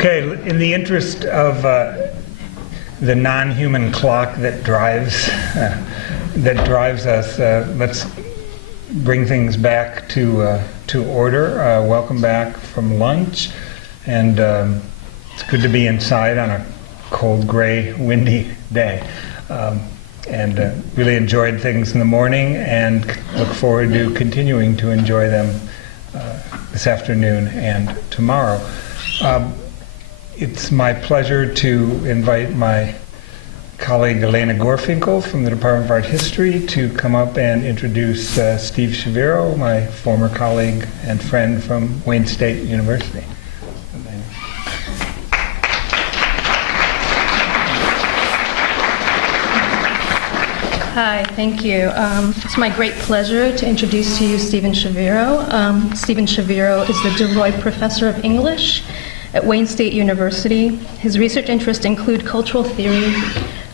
Okay, in the interest of the non-human clock that drives us, let's bring things back to order. Welcome back from lunch, and it's good to be inside on a cold, gray, windy day. And really enjoyed things in the morning, and look forward to continuing to enjoy them this afternoon and tomorrow. It's my pleasure to invite my colleague Elena Gorfinkel from the Department of Art History to come up and introduce Steve Shaviro, my former colleague and friend from Wayne State University. Hi, thank you. It's my great pleasure to introduce to you Stephen Shaviro. Stephen Shaviro is the DeRoy Professor of English at Wayne State University. His research interests include cultural theory,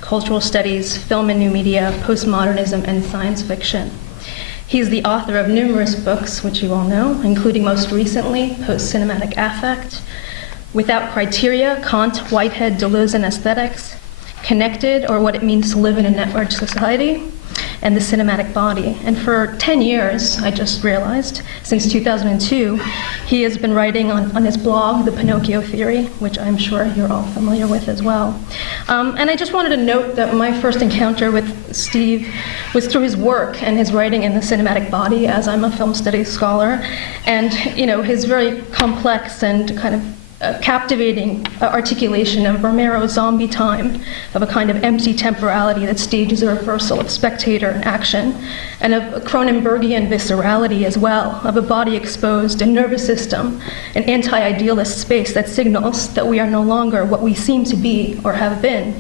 cultural studies, film and new media, postmodernism, and science fiction. He's the author of numerous books, which you all know, including most recently, Post-Cinematic Affect, Without Criteria, Kant, Whitehead, Deleuze, and Aesthetics, Connected, or What It Means to Live in a Networked Society, and The Cinematic Body. And for 10 years, I just realized, since 2002, he has been writing on his blog, The Pinocchio Theory, which I'm sure you're all familiar with as well. And I just wanted to note that my first encounter with Steve was through his work and his writing in The Cinematic Body, as I'm a film studies scholar, and his very complex and kind of captivating articulation of Romero's zombie time, of a kind of empty temporality that stages a reversal of spectator and action, and of a Cronenbergian viscerality as well, of a body exposed, a nervous system, an anti-idealist space that signals that we are no longer what we seem to be or have been.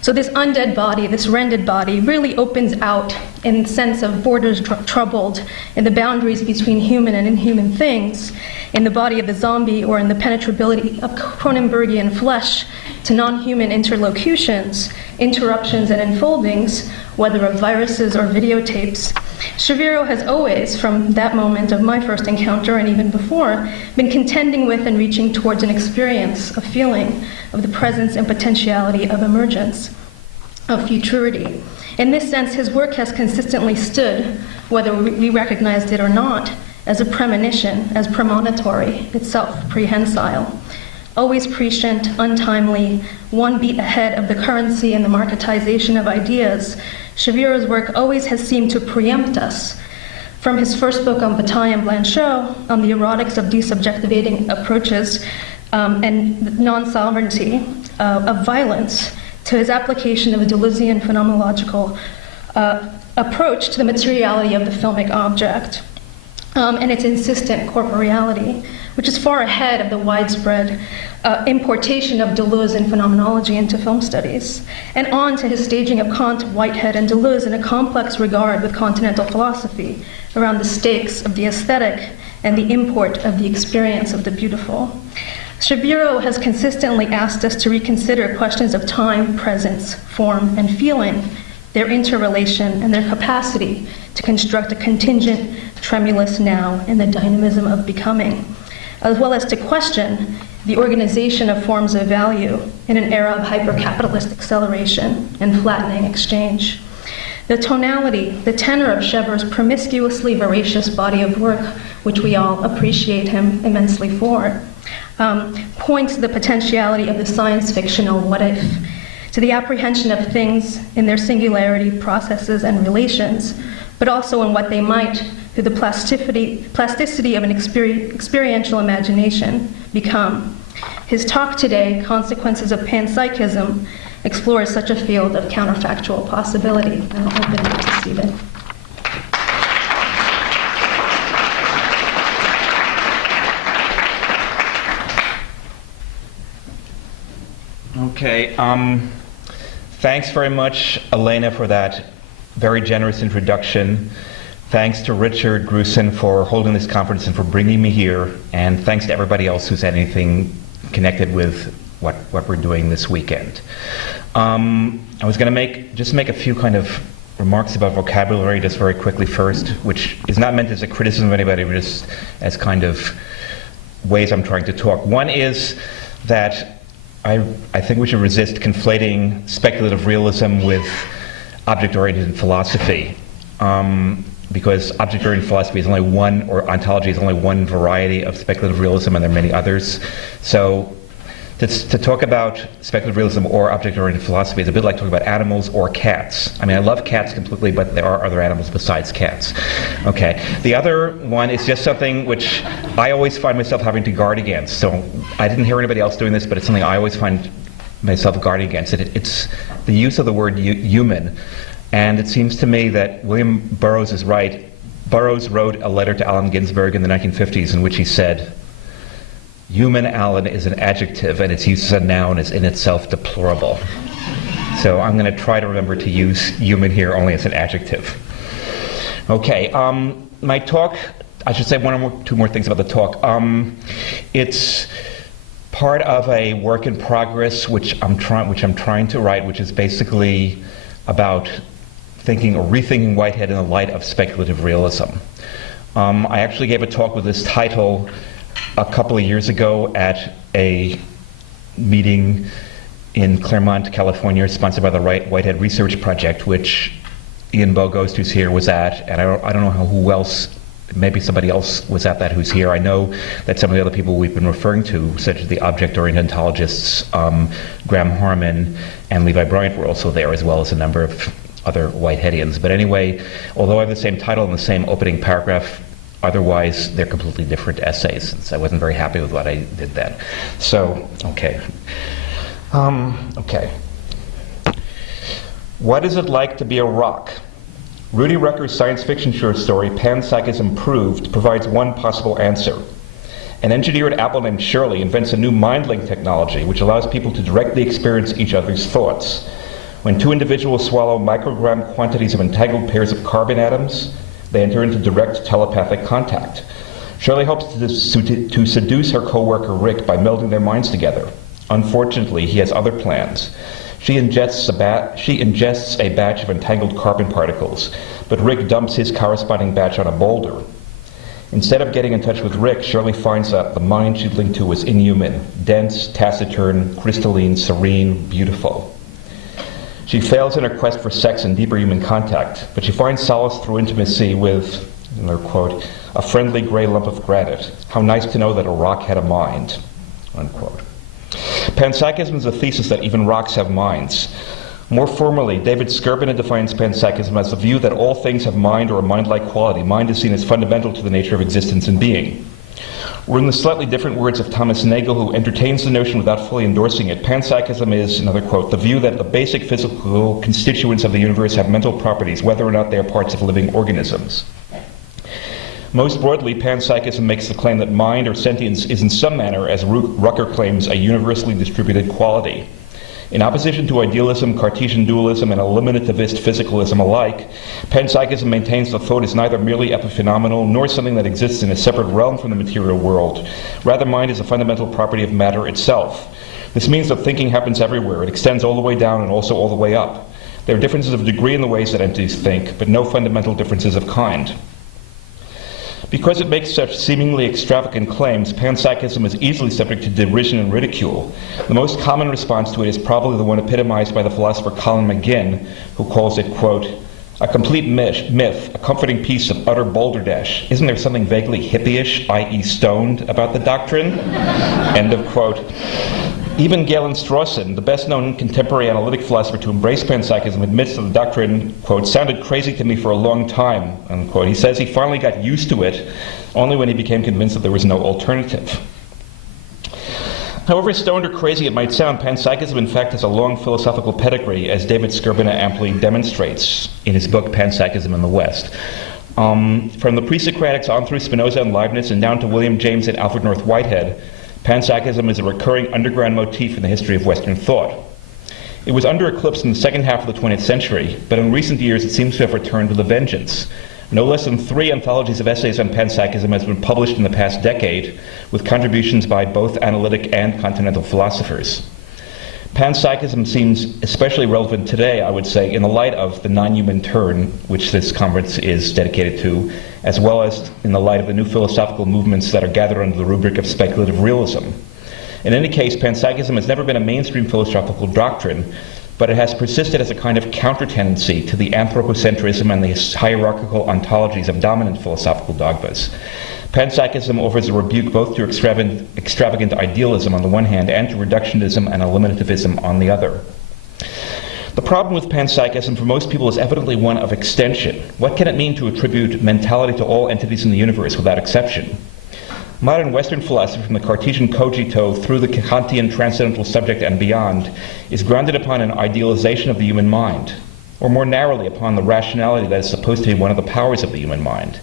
So this undead body, this rendered body, really opens out in the sense of borders troubled, in the boundaries between human and inhuman things, in the body of the zombie, or in the penetrability of Cronenbergian flesh to non-human interlocutions, interruptions, and enfoldings, whether of viruses or videotapes. Shaviro has always, from that moment of my first encounter and even before, been contending with and reaching towards an experience, a feeling of the presence and potentiality of emergence, of futurity. In this sense, his work has consistently stood, whether we recognized it or not, as a premonition, as premonitory, itself prehensile. Always prescient, untimely, one beat ahead of the currency and the marketization of ideas, Shaviro's work always has seemed to preempt us. From his first book on Bataille and Blanchot, on the erotics of desubjectivating approaches and non-sovereignty of violence, to his application of a Deleuzian phenomenological approach to the materiality of the filmic object. And its insistent corporeality, which is far ahead of the widespread importation of Deleuzean phenomenology into film studies, and on to his staging of Kant, Whitehead, and Deleuze in a complex regard with continental philosophy around the stakes of the aesthetic and the import of the experience of the beautiful. Shaviro has consistently asked us to reconsider questions of time, presence, form, and feeling, their interrelation, and their capacity to construct a contingent, tremulous now in the dynamism of becoming, as well as to question the organization of forms of value in an era of hyper-capitalist acceleration and flattening exchange. The tonality, the tenor of Chever's promiscuously voracious body of work, which we all appreciate him immensely for, points to the potentiality of the science fictional what if, to the apprehension of things in their singularity, processes, and relations, but also in what they might, through the plasticity of an experiential imagination, become. His talk today, Consequences of Panpsychism, explores such a field of counterfactual possibility. And I'll open it to Stephen. Okay, thanks very much, Elena, for that very generous introduction. Thanks to Richard Grusin for holding this conference and for bringing me here, and thanks to everybody else who's had anything connected with what we're doing this weekend. I was going to just make a few kind of remarks about vocabulary just very quickly first, which is not meant as a criticism of anybody, but just as kind of ways I'm trying to talk. One is that I think we should resist conflating speculative realism with object-oriented philosophy, because object-oriented philosophy is only one, or ontology is only one variety of speculative realism, and there are many others. So to talk about speculative realism or object-oriented philosophy is a bit like talking about animals or cats. I mean, I love cats completely, but there are other animals besides cats. Okay. The other one is just something which I always find myself having to guard against. So I didn't hear anybody else doing this, but it's something I always find myself guarding against. It's the use of the word human. And it seems to me that William Burroughs is right. Burroughs wrote a letter to Allen Ginsberg in the 1950s in which he said, "Human, Allen, is an adjective, and its use as a noun is in itself deplorable." So I'm going to try to remember to use human here only as an adjective. Okay, my talk, I should say two more things about the talk. It's part of a work in progress which I'm trying to write, which is basically about thinking or rethinking Whitehead in the light of speculative realism. I actually gave a talk with this title a couple of years ago at a meeting in Claremont, California, sponsored by the Whitehead Research Project, which Ian Bogost, who's here, was at, and I don't know who else, maybe somebody else was at that who's here. I know that some of the other people we've been referring to, such as the object-oriented ontologists, Graham Harman and Levi Bryant, were also there, as well as a number of other Whiteheadians. But anyway, although I have the same title and the same opening paragraph, otherwise, they're completely different essays, since I wasn't very happy with what I did then. So, okay. Okay. What is it like to be a rock? Rudy Rucker's science fiction short story, Panpsychism Proved, provides one possible answer. An engineer at Apple named Shirley invents a new mind-link technology which allows people to directly experience each other's thoughts. When two individuals swallow microgram quantities of entangled pairs of carbon atoms, they enter into direct telepathic contact. Shirley hopes to seduce her co-worker Rick by melding their minds together. Unfortunately, he has other plans. She ingests a batch of entangled carbon particles, but Rick dumps his corresponding batch on a boulder. Instead of getting in touch with Rick, Shirley finds out the mind she'd linked to was inhuman, dense, taciturn, crystalline, serene, beautiful. She fails in her quest for sex and deeper human contact, but she finds solace through intimacy with, in her quote, "a friendly gray lump of granite. How nice to know that a rock had a mind," unquote. Panpsychism is a thesis that even rocks have minds. More formally, David Skrbina defines panpsychism as the view that all things have mind or a mind-like quality. Mind is seen as fundamental to the nature of existence and being. Or in the slightly different words of Thomas Nagel, who entertains the notion without fully endorsing it, panpsychism is, another quote, the view that the basic physical constituents of the universe have mental properties, whether or not they are parts of living organisms. Most broadly, panpsychism makes the claim that mind or sentience is in some manner, as Rucker claims, a universally distributed quality. In opposition to idealism, Cartesian dualism, and eliminativist physicalism alike, panpsychism maintains the thought is neither merely epiphenomenal nor something that exists in a separate realm from the material world. Rather, mind is a fundamental property of matter itself. This means that thinking happens everywhere. It extends all the way down and also all the way up. There are differences of degree in the ways that entities think, but no fundamental differences of kind. Because it makes such seemingly extravagant claims, panpsychism is easily subject to derision and ridicule. The most common response to it is probably the one epitomized by the philosopher Colin McGinn, who calls it, quote, a complete myth, a comforting piece of utter balderdash. Isn't there something vaguely hippie-ish, i.e. stoned, about the doctrine? End of quote. Even Galen Strawson, the best-known contemporary analytic philosopher to embrace panpsychism, admits that the doctrine, quote, sounded crazy to me for a long time, unquote. He says he finally got used to it only when he became convinced that there was no alternative. However stoned or crazy it might sound, panpsychism in fact has a long philosophical pedigree, as David Skrbina amply demonstrates in his book Panpsychism in the West. From the pre-Socratics on through Spinoza and Leibniz and down to William James and Alfred North Whitehead, panpsychism is a recurring underground motif in the history of Western thought. It was under eclipse in the second half of the 20th century, but in recent years it seems to have returned with a vengeance. No less than 3 anthologies of essays on panpsychism has been published in the past decade, with contributions by both analytic and continental philosophers. Panpsychism seems especially relevant today, I would say, in the light of the Nonhuman Turn, which this conference is dedicated to, as well as in the light of the new philosophical movements that are gathered under the rubric of speculative realism. In any case, panpsychism has never been a mainstream philosophical doctrine, but it has persisted as a kind of counter-tendency to the anthropocentrism and the hierarchical ontologies of dominant philosophical dogmas. Panpsychism offers a rebuke both to extravagant idealism on the one hand and to reductionism and eliminativism on the other. The problem with panpsychism for most people is evidently one of extension. What can it mean to attribute mentality to all entities in the universe without exception? Modern Western philosophy, from the Cartesian cogito through the Kantian transcendental subject and beyond, is grounded upon an idealization of the human mind, or more narrowly upon the rationality that is supposed to be one of the powers of the human mind.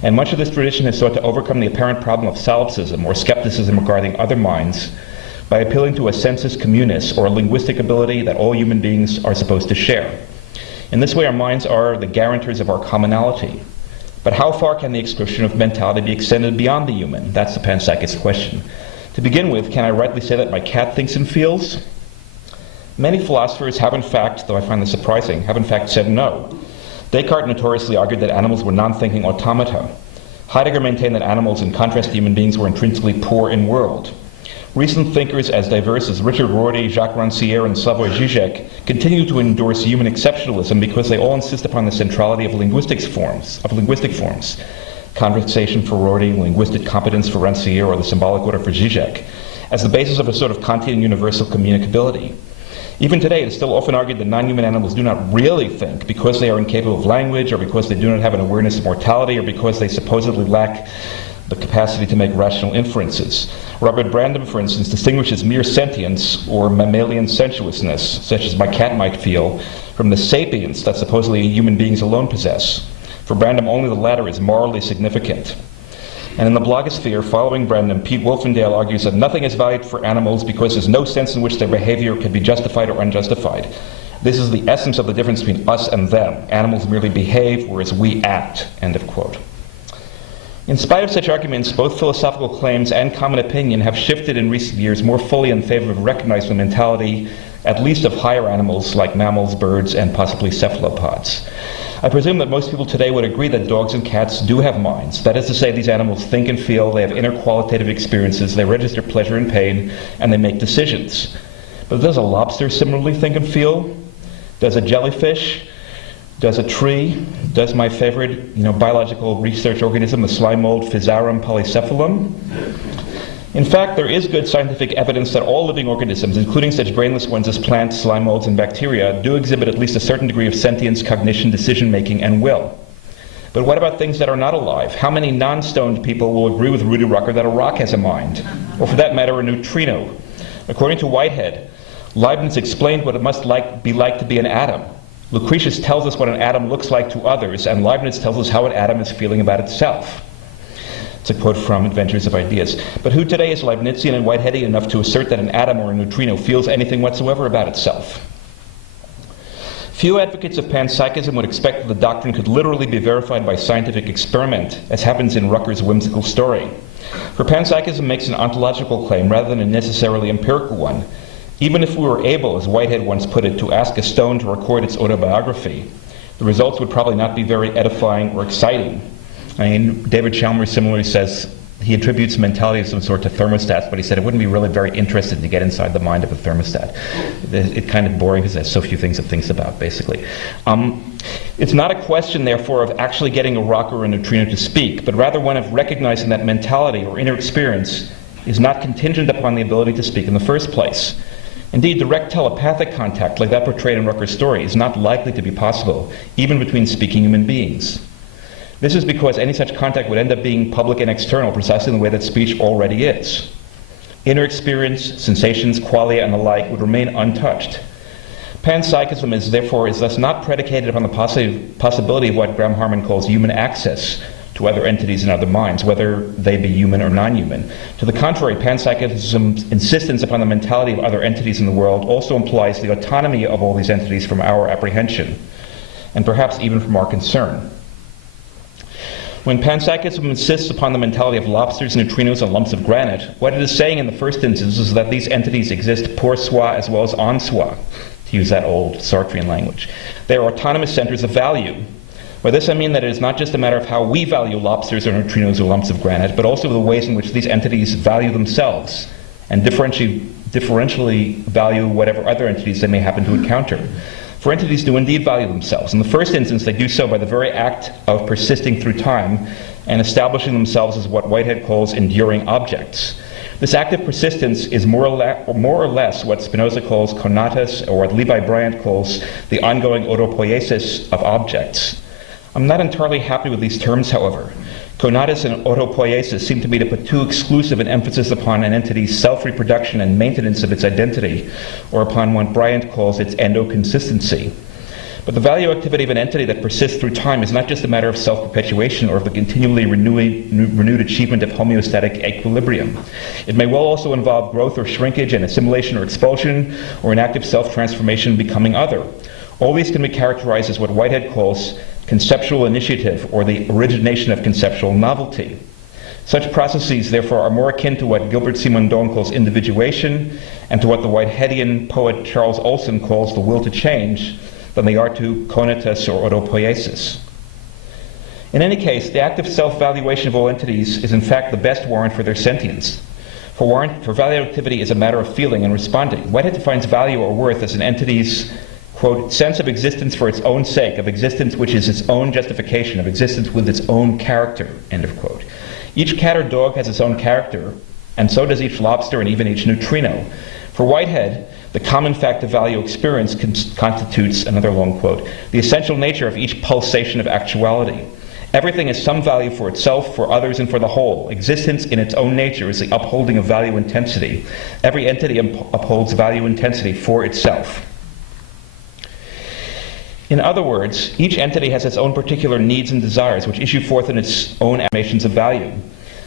And much of this tradition has sought to overcome the apparent problem of solipsism, or skepticism regarding other minds, by appealing to a sensus communis, or a linguistic ability that all human beings are supposed to share. In this way, our minds are the guarantors of our commonality. But how far can the expression of mentality be extended beyond the human? That's the panpsychist question. To begin with, can I rightly say that my cat thinks and feels? Many philosophers have in fact, though I find this surprising, have in fact said no. Descartes notoriously argued that animals were non-thinking automata. Heidegger maintained that animals, in contrast to human beings, were intrinsically poor in world. Recent thinkers as diverse as Richard Rorty, Jacques Rancière, and Slavoj Žižek continue to endorse human exceptionalism because they all insist upon the centrality of linguistic forms. Conversation for Rorty, linguistic competence for Rancière, or the symbolic order for Žižek, as the basis of a sort of Kantian universal communicability. Even today, it is still often argued that non-human animals do not really think because they are incapable of language, or because they do not have an awareness of mortality, or because they supposedly lack the capacity to make rational inferences. Robert Brandom, for instance, distinguishes mere sentience or mammalian sensuousness, such as my cat might feel, from the sapience that supposedly human beings alone possess. For Brandom, only the latter is morally significant. And in the blogosphere, following Brandom, Pete Wolfendale argues that nothing is valued for animals because there's no sense in which their behavior can be justified or unjustified. This is the essence of the difference between us and them. Animals merely behave, whereas we act. End of quote. In spite of such arguments, both philosophical claims and common opinion have shifted in recent years more fully in favor of recognizing the mentality, at least of higher animals like mammals, birds, and possibly cephalopods. I presume that most people today would agree that dogs and cats do have minds. That is to say, these animals think and feel, they have inner qualitative experiences, they register pleasure and pain, and they make decisions. But does a lobster similarly think and feel? Does a jellyfish? Does a tree? Does my favorite biological research organism, the slime mold Physarum polycephalum? In fact, there is good scientific evidence that all living organisms, including such brainless ones as plants, slime molds, and bacteria, do exhibit at least a certain degree of sentience, cognition, decision-making, and will. But what about things that are not alive? How many non-stoned people will agree with Rudy Rucker that a rock has a mind? Or for that matter, a neutrino? According to Whitehead, Leibniz explained what it must be like to be an atom. Lucretius tells us what an atom looks like to others, and Leibniz tells us how an atom is feeling about itself. It's a quote from Adventures of Ideas. But who today is Leibnizian and Whiteheadian enough to assert that an atom or a neutrino feels anything whatsoever about itself? Few advocates of panpsychism would expect that the doctrine could literally be verified by scientific experiment, as happens in Rucker's whimsical story. For panpsychism makes an ontological claim rather than a necessarily empirical one. Even if we were able, as Whitehead once put it, to ask a stone to record its autobiography, the results would probably not be very edifying or exciting. David Chalmers similarly says he attributes mentality of some sort to thermostats, but he said it wouldn't be really very interesting to get inside the mind of a thermostat. It's kind of boring because there's so few things it thinks about, basically. It's not a question, therefore, of actually getting a rock or a neutrino to speak, but rather one of recognizing that mentality or inner experience is not contingent upon the ability to speak in the first place. Indeed, direct telepathic contact, like that portrayed in Rucker's story, is not likely to be possible, even between speaking human beings. This is because any such contact would end up being public and external, precisely in the way that speech already is. Inner experience, sensations, qualia, and the like would remain untouched. Panpsychism is thus not predicated upon the possibility of what Graham Harman calls human access to other entities and other minds, whether they be human or non-human. To the contrary, panpsychism's insistence upon the mentality of other entities in the world also implies the autonomy of all these entities from our apprehension, and perhaps even from our concern. When panpsychism insists upon the mentality of lobsters, neutrinos, and lumps of granite, what it is saying in the first instance is that these entities exist pour soi as well as en soi, to use that old Sartrean language. They are autonomous centers of value. By this I mean that it is not just a matter of how we value lobsters or neutrinos or lumps of granite, but also the ways in which these entities value themselves and differentially value whatever other entities they may happen to encounter. For entities do indeed value themselves. In the first instance, they do so by the very act of persisting through time and establishing themselves as what Whitehead calls enduring objects. This act of persistence is more or less what Spinoza calls conatus, or what Levi Bryant calls the ongoing autopoiesis of objects. I'm not entirely happy with these terms, however. Conatus and autopoiesis seem to me to put too exclusive an emphasis upon an entity's self-reproduction and maintenance of its identity, or upon what Bryant calls its endoconsistency. But the value activity of an entity that persists through time is not just a matter of self-perpetuation or of the continually renewed achievement of homeostatic equilibrium. It may well also involve growth or shrinkage and assimilation or expulsion, or an active self-transformation becoming other. All these can be characterized as what Whitehead calls conceptual initiative, or the origination of conceptual novelty. Such processes, therefore, are more akin to what Gilbert Simondon calls individuation, and to what the Whiteheadian poet Charles Olson calls the will to change, than they are to conatus or autopoiesis. In any case, the act of self-valuation of all entities is in fact the best warrant for their sentience. For value activity is a matter of feeling and responding. Whitehead defines value or worth as an entity's, quote, sense of existence for its own sake, of existence which is its own justification, of existence with its own character, end of quote. Each cat or dog has its own character, and so does each lobster and even each neutrino. For Whitehead, the common fact of value experience constitutes, another long quote, the essential nature of each pulsation of actuality. Everything has some value for itself, for others, and for the whole. Existence in its own nature is the upholding of value intensity. Every entity upholds value intensity for itself. In other words, each entity has its own particular needs and desires, which issue forth in its own animations of value.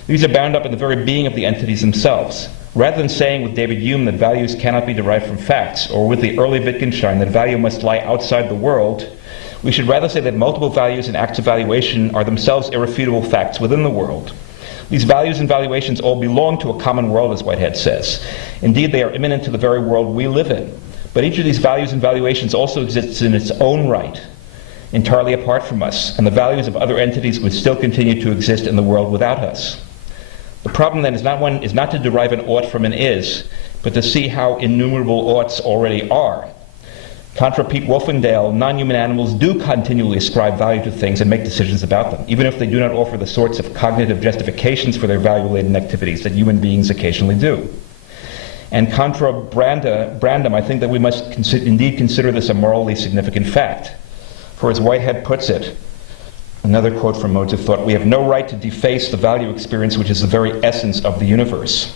These are bound up in the very being of the entities themselves. Rather than saying with David Hume that values cannot be derived from facts, or with the early Wittgenstein that value must lie outside the world, we should rather say that multiple values and acts of valuation are themselves irrefutable facts within the world. These values and valuations all belong to a common world, as Whitehead says. Indeed, they are immanent to the very world we live in. But each of these values and valuations also exists in its own right, entirely apart from us, and the values of other entities would still continue to exist in the world without us. The problem then is not to derive an ought from an is, but to see how innumerable oughts already are. Contra Pete Wolfendale, non-human animals do continually ascribe value to things and make decisions about them, even if they do not offer the sorts of cognitive justifications for their value-laden activities that human beings occasionally do. And contra Brandam, I think that we must indeed consider this a morally significant fact. For as Whitehead puts it, another quote from Modes of Thought, we have no right to deface the value experience which is the very essence of the universe.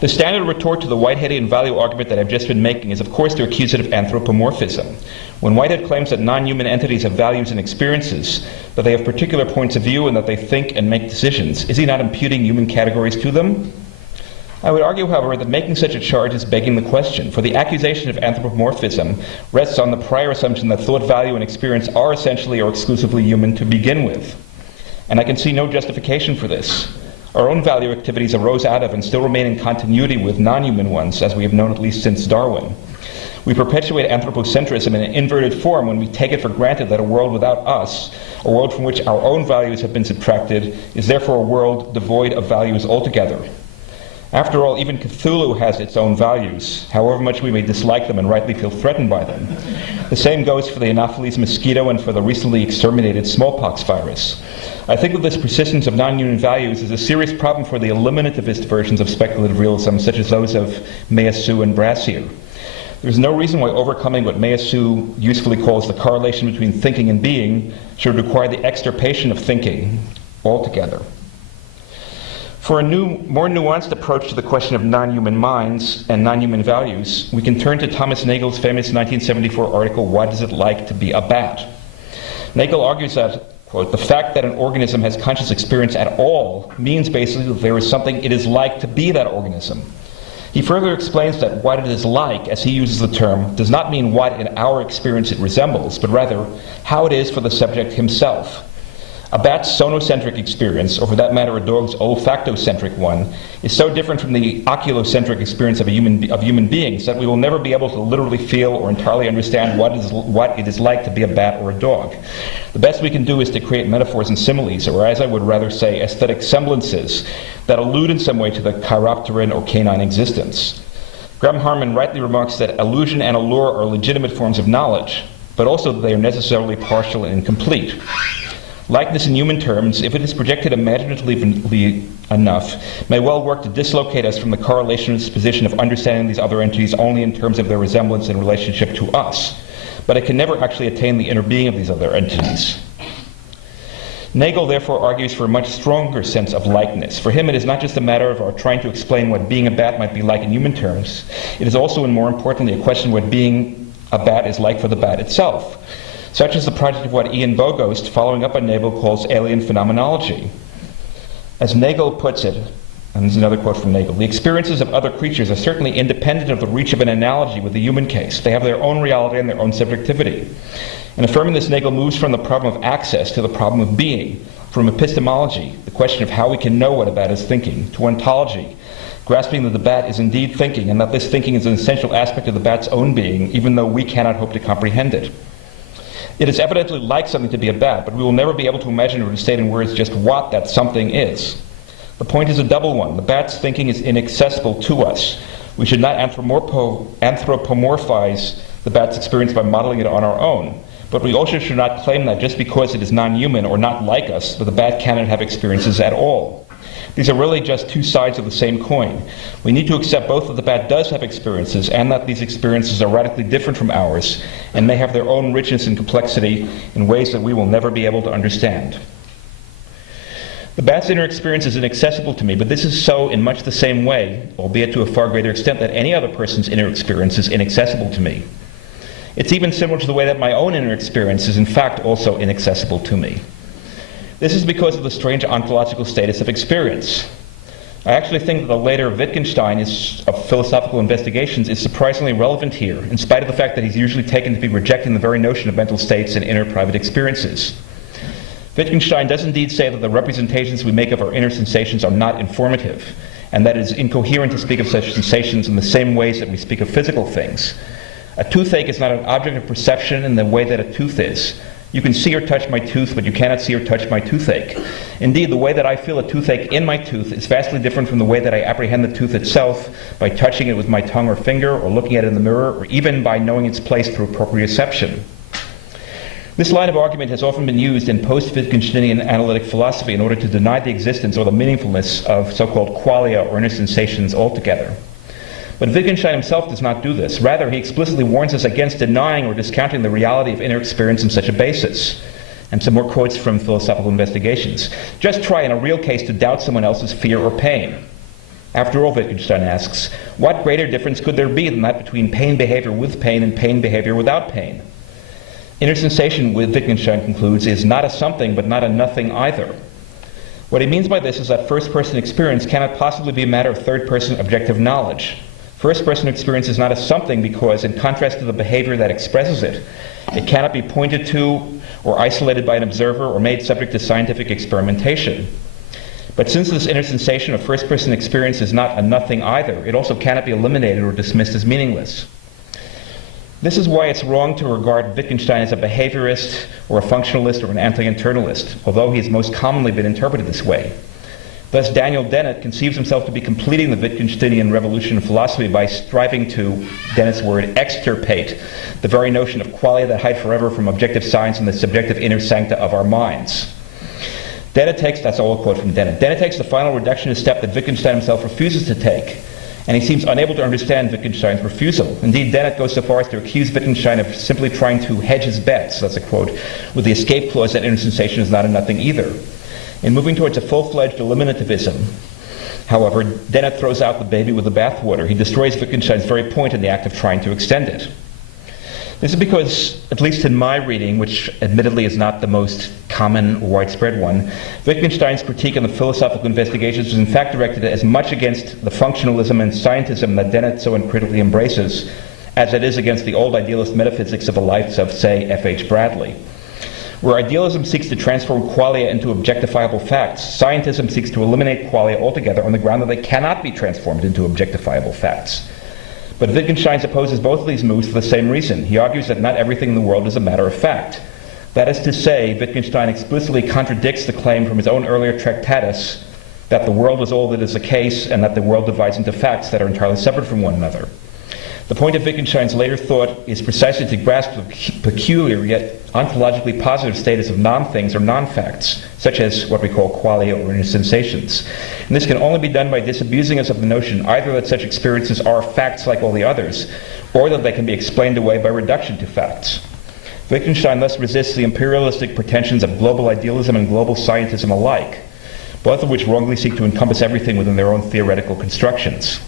The standard retort to the Whiteheadian value argument that I've just been making is of course to accuse it of anthropomorphism. When Whitehead claims that non-human entities have values and experiences, that they have particular points of view and that they think and make decisions, is he not imputing human categories to them? I would argue, however, that making such a charge is begging the question, for the accusation of anthropomorphism rests on the prior assumption that thought, value, and experience are essentially or exclusively human to begin with. And I can see no justification for this. Our own value activities arose out of and still remain in continuity with non-human ones, as we have known at least since Darwin. We perpetuate anthropocentrism in an inverted form when we take it for granted that a world without us, a world from which our own values have been subtracted, is therefore a world devoid of values altogether. After all, even Cthulhu has its own values, however much we may dislike them and rightly feel threatened by them. The same goes for the Anopheles mosquito and for the recently exterminated smallpox virus. I think that this persistence of non-human values is a serious problem for the eliminativist versions of speculative realism, such as those of Meillassoux and Brassier. There's no reason why overcoming what Meillassoux usefully calls the correlation between thinking and being should require the extirpation of thinking altogether. For a more nuanced approach to the question of non-human minds and non-human values, we can turn to Thomas Nagel's famous 1974 article, What Is It Like to Be a Bat? Nagel argues that, quote, the fact that an organism has conscious experience at all means basically that there is something it is like to be that organism. He further explains that what it is like, as he uses the term, does not mean what in our experience it resembles, but rather how it is for the subject himself. A bat's sonocentric experience, or for that matter a dog's olfactocentric one, is so different from the oculocentric experience of human beings that we will never be able to literally feel or entirely understand what it is like to be a bat or a dog. The best we can do is to create metaphors and similes, or as I would rather say, aesthetic semblances, that allude in some way to the chiropteran or canine existence. Graham Harman rightly remarks that illusion and allure are legitimate forms of knowledge, but also that they are necessarily partial and incomplete. Likeness in human terms, if it is projected imaginatively enough, may well work to dislocate us from the correlationist position of understanding these other entities only in terms of their resemblance and relationship to us. But it can never actually attain the inner being of these other entities. Nagel therefore argues for a much stronger sense of likeness. For him, it is not just a matter of our trying to explain what being a bat might be like in human terms. It is also, and more importantly, a question of what being a bat is like for the bat itself. Such is the project of what Ian Bogost, following up on Nagel, calls alien phenomenology. As Nagel puts it, and this is another quote from Nagel, the experiences of other creatures are certainly independent of the reach of an analogy with the human case. They have their own reality and their own subjectivity. In affirming this, Nagel moves from the problem of access to the problem of being, from epistemology, the question of how we can know what a bat is thinking, to ontology, grasping that the bat is indeed thinking and that this thinking is an essential aspect of the bat's own being, even though we cannot hope to comprehend it. It is evidently like something to be a bat, but we will never be able to imagine or to state in words just what that something is. The point is a double one. The bat's thinking is inaccessible to us. We should not anthropomorphize the bat's experience by modeling it on our own. But we also should not claim that just because it is non-human or not like us, that the bat cannot have experiences at all. These are really just two sides of the same coin. We need to accept both that the bat does have experiences and that these experiences are radically different from ours and may have their own richness and complexity in ways that we will never be able to understand. The bat's inner experience is inaccessible to me, but this is so in much the same way, albeit to a far greater extent, that any other person's inner experience is inaccessible to me. It's even similar to the way that my own inner experience is in fact also inaccessible to me. This is because of the strange ontological status of experience. I actually think that the later Wittgenstein of philosophical investigations is surprisingly relevant here, in spite of the fact that he's usually taken to be rejecting the very notion of mental states and inner private experiences. Wittgenstein does indeed say that the representations we make of our inner sensations are not informative, and that it is incoherent to speak of such sensations in the same ways that we speak of physical things. A toothache is not an object of perception in the way that a tooth is. You can see or touch my tooth, but you cannot see or touch my toothache. Indeed, the way that I feel a toothache in my tooth is vastly different from the way that I apprehend the tooth itself by touching it with my tongue or finger, or looking at it in the mirror, or even by knowing its place through proprioception. This line of argument has often been used in post-Wittgensteinian analytic philosophy in order to deny the existence or the meaningfulness of so-called qualia or inner sensations altogether. But Wittgenstein himself does not do this. Rather, he explicitly warns us against denying or discounting the reality of inner experience on such a basis. And some more quotes from philosophical investigations. Just try in a real case to doubt someone else's fear or pain. After all, Wittgenstein asks, what greater difference could there be than that between pain behavior with pain and pain behavior without pain? Inner sensation, Wittgenstein concludes, is not a something but not a nothing either. What he means by this is that first-person experience cannot possibly be a matter of third-person objective knowledge. First-person experience is not a something because, in contrast to the behavior that expresses it, it cannot be pointed to or isolated by an observer or made subject to scientific experimentation. But since this inner sensation of first-person experience is not a nothing either, it also cannot be eliminated or dismissed as meaningless. This is why it's wrong to regard Wittgenstein as a behaviorist or a functionalist or an anti-internalist, although he has most commonly been interpreted this way. Thus, Daniel Dennett conceives himself to be completing the Wittgensteinian revolution of philosophy by striving to, Dennett's word, extirpate the very notion of qualia that hide forever from objective science and the subjective inner sancta of our minds. Dennett takes, that's all a quote from Dennett, Dennett takes the final reductionist step that Wittgenstein himself refuses to take, and he seems unable to understand Wittgenstein's refusal. Indeed, Dennett goes so far as to accuse Wittgenstein of simply trying to hedge his bets, that's a quote, with the escape clause that inner sensation is not a nothing either. In moving towards a full-fledged eliminativism, however, Dennett throws out the baby with the bathwater. He destroys Wittgenstein's very point in the act of trying to extend it. This is because, at least in my reading, which admittedly is not the most common or widespread one, Wittgenstein's critique on the philosophical investigations is in fact directed as much against the functionalism and scientism that Dennett so uncritically embraces as it is against the old idealist metaphysics of the likes of, say, F.H. Bradley. Where idealism seeks to transform qualia into objectifiable facts, scientism seeks to eliminate qualia altogether on the ground that they cannot be transformed into objectifiable facts. But Wittgenstein opposes both of these moves for the same reason. He argues that not everything in the world is a matter of fact. That is to say, Wittgenstein explicitly contradicts the claim from his own earlier Tractatus that the world is all that is the case and that the world divides into facts that are entirely separate from one another. The point of Wittgenstein's later thought is precisely to grasp the peculiar yet ontologically positive status of non-things or non-facts, such as what we call qualia or inner sensations. And this can only be done by disabusing us of the notion either that such experiences are facts like all the others, or that they can be explained away by reduction to facts. Wittgenstein thus resists the imperialistic pretensions of global idealism and global scientism alike, both of which wrongly seek to encompass everything within their own theoretical constructions.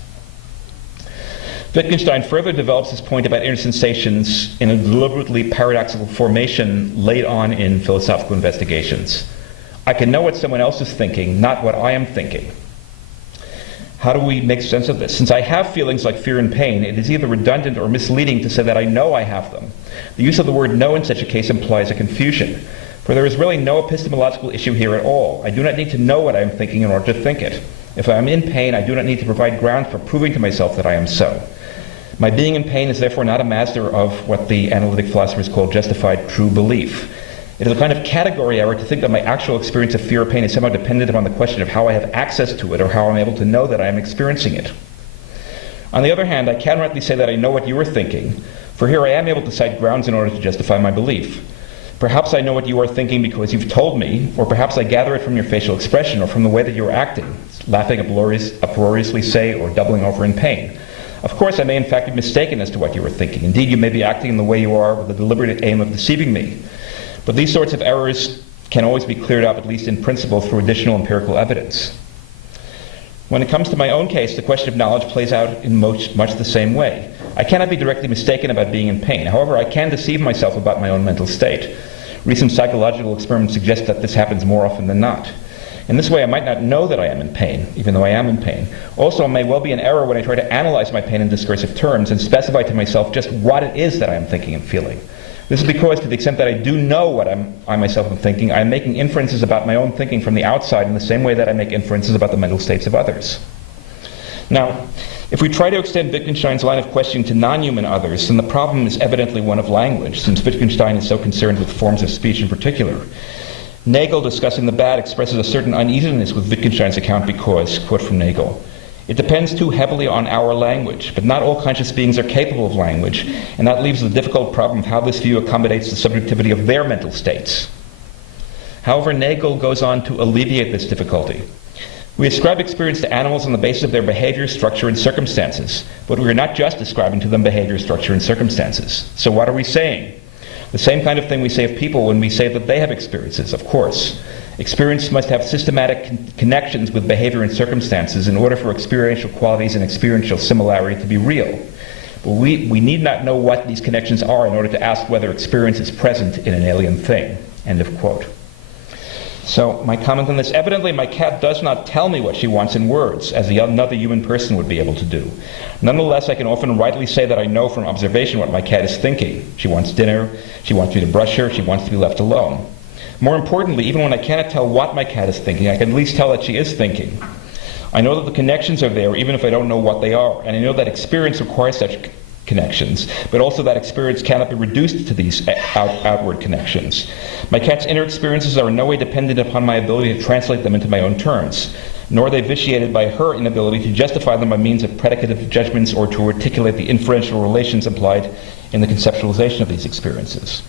Wittgenstein further develops his point about inner sensations in a deliberately paradoxical formation late on in philosophical investigations. I can know what someone else is thinking, not what I am thinking. How do we make sense of this? Since I have feelings like fear and pain, it is either redundant or misleading to say that I know I have them. The use of the word know in such a case implies a confusion, for there is really no epistemological issue here at all. I do not need to know what I am thinking in order to think it. If I am in pain, I do not need to provide ground for proving to myself that I am so. My being in pain is therefore not a matter of what the analytic philosophers call justified true belief. It is a kind of category error to think that my actual experience of fear or pain is somehow dependent upon the question of how I have access to it or how I'm able to know that I am experiencing it. On the other hand, I can rightly say that I know what you are thinking, for here I am able to cite grounds in order to justify my belief. Perhaps I know what you are thinking because you've told me, or perhaps I gather it from your facial expression or from the way that you are acting, laughing uproariously, say, or doubling over in pain. Of course, I may in fact be mistaken as to what you are thinking. Indeed, you may be acting in the way you are with the deliberate aim of deceiving me. But these sorts of errors can always be cleared up, at least in principle, through additional empirical evidence. When it comes to my own case, the question of knowledge plays out in much the same way. I cannot be directly mistaken about being in pain. However, I can deceive myself about my own mental state. Recent psychological experiments suggest that this happens more often than not. In this way, I might not know that I am in pain, even though I am in pain. Also, it may well be an error when I try to analyze my pain in discursive terms and specify to myself just what it is that I am thinking and feeling. This is because, to the extent that I do know what I myself am thinking, I am making inferences about my own thinking from the outside in the same way that I make inferences about the mental states of others. Now, if we try to extend Wittgenstein's line of questioning to non-human others, then the problem is evidently one of language, since Wittgenstein is so concerned with forms of speech in particular. Nagel, discussing the bad, expresses a certain uneasiness with Wittgenstein's account because, quote from Nagel, it depends too heavily on our language, but not all conscious beings are capable of language, and that leaves the difficult problem of how this view accommodates the subjectivity of their mental states. However, Nagel goes on to alleviate this difficulty. We ascribe experience to animals on the basis of their behavior, structure, and circumstances, but we are not just ascribing to them behavior, structure, and circumstances. So what are we saying? The same kind of thing we say of people when we say that they have experiences, of course. Experience must have systematic connections with behavior and circumstances in order for experiential qualities and experiential similarity to be real. But we need not know what these connections are in order to ask whether experience is present in an alien thing. End of quote. So my comment on this, evidently my cat does not tell me what she wants in words, as another human person would be able to do. Nonetheless, I can often rightly say that I know from observation what my cat is thinking. She wants dinner, she wants me to brush her, she wants to be left alone. More importantly, even when I cannot tell what my cat is thinking, I can at least tell that she is thinking. I know that the connections are there, even if I don't know what they are, and I know that experience requires such connections, but also that experience cannot be reduced to these outward connections. My cat's inner experiences are in no way dependent upon my ability to translate them into my own terms, nor are they vitiated by her inability to justify them by means of predicative judgments or to articulate the inferential relations implied in the conceptualization of these experiences.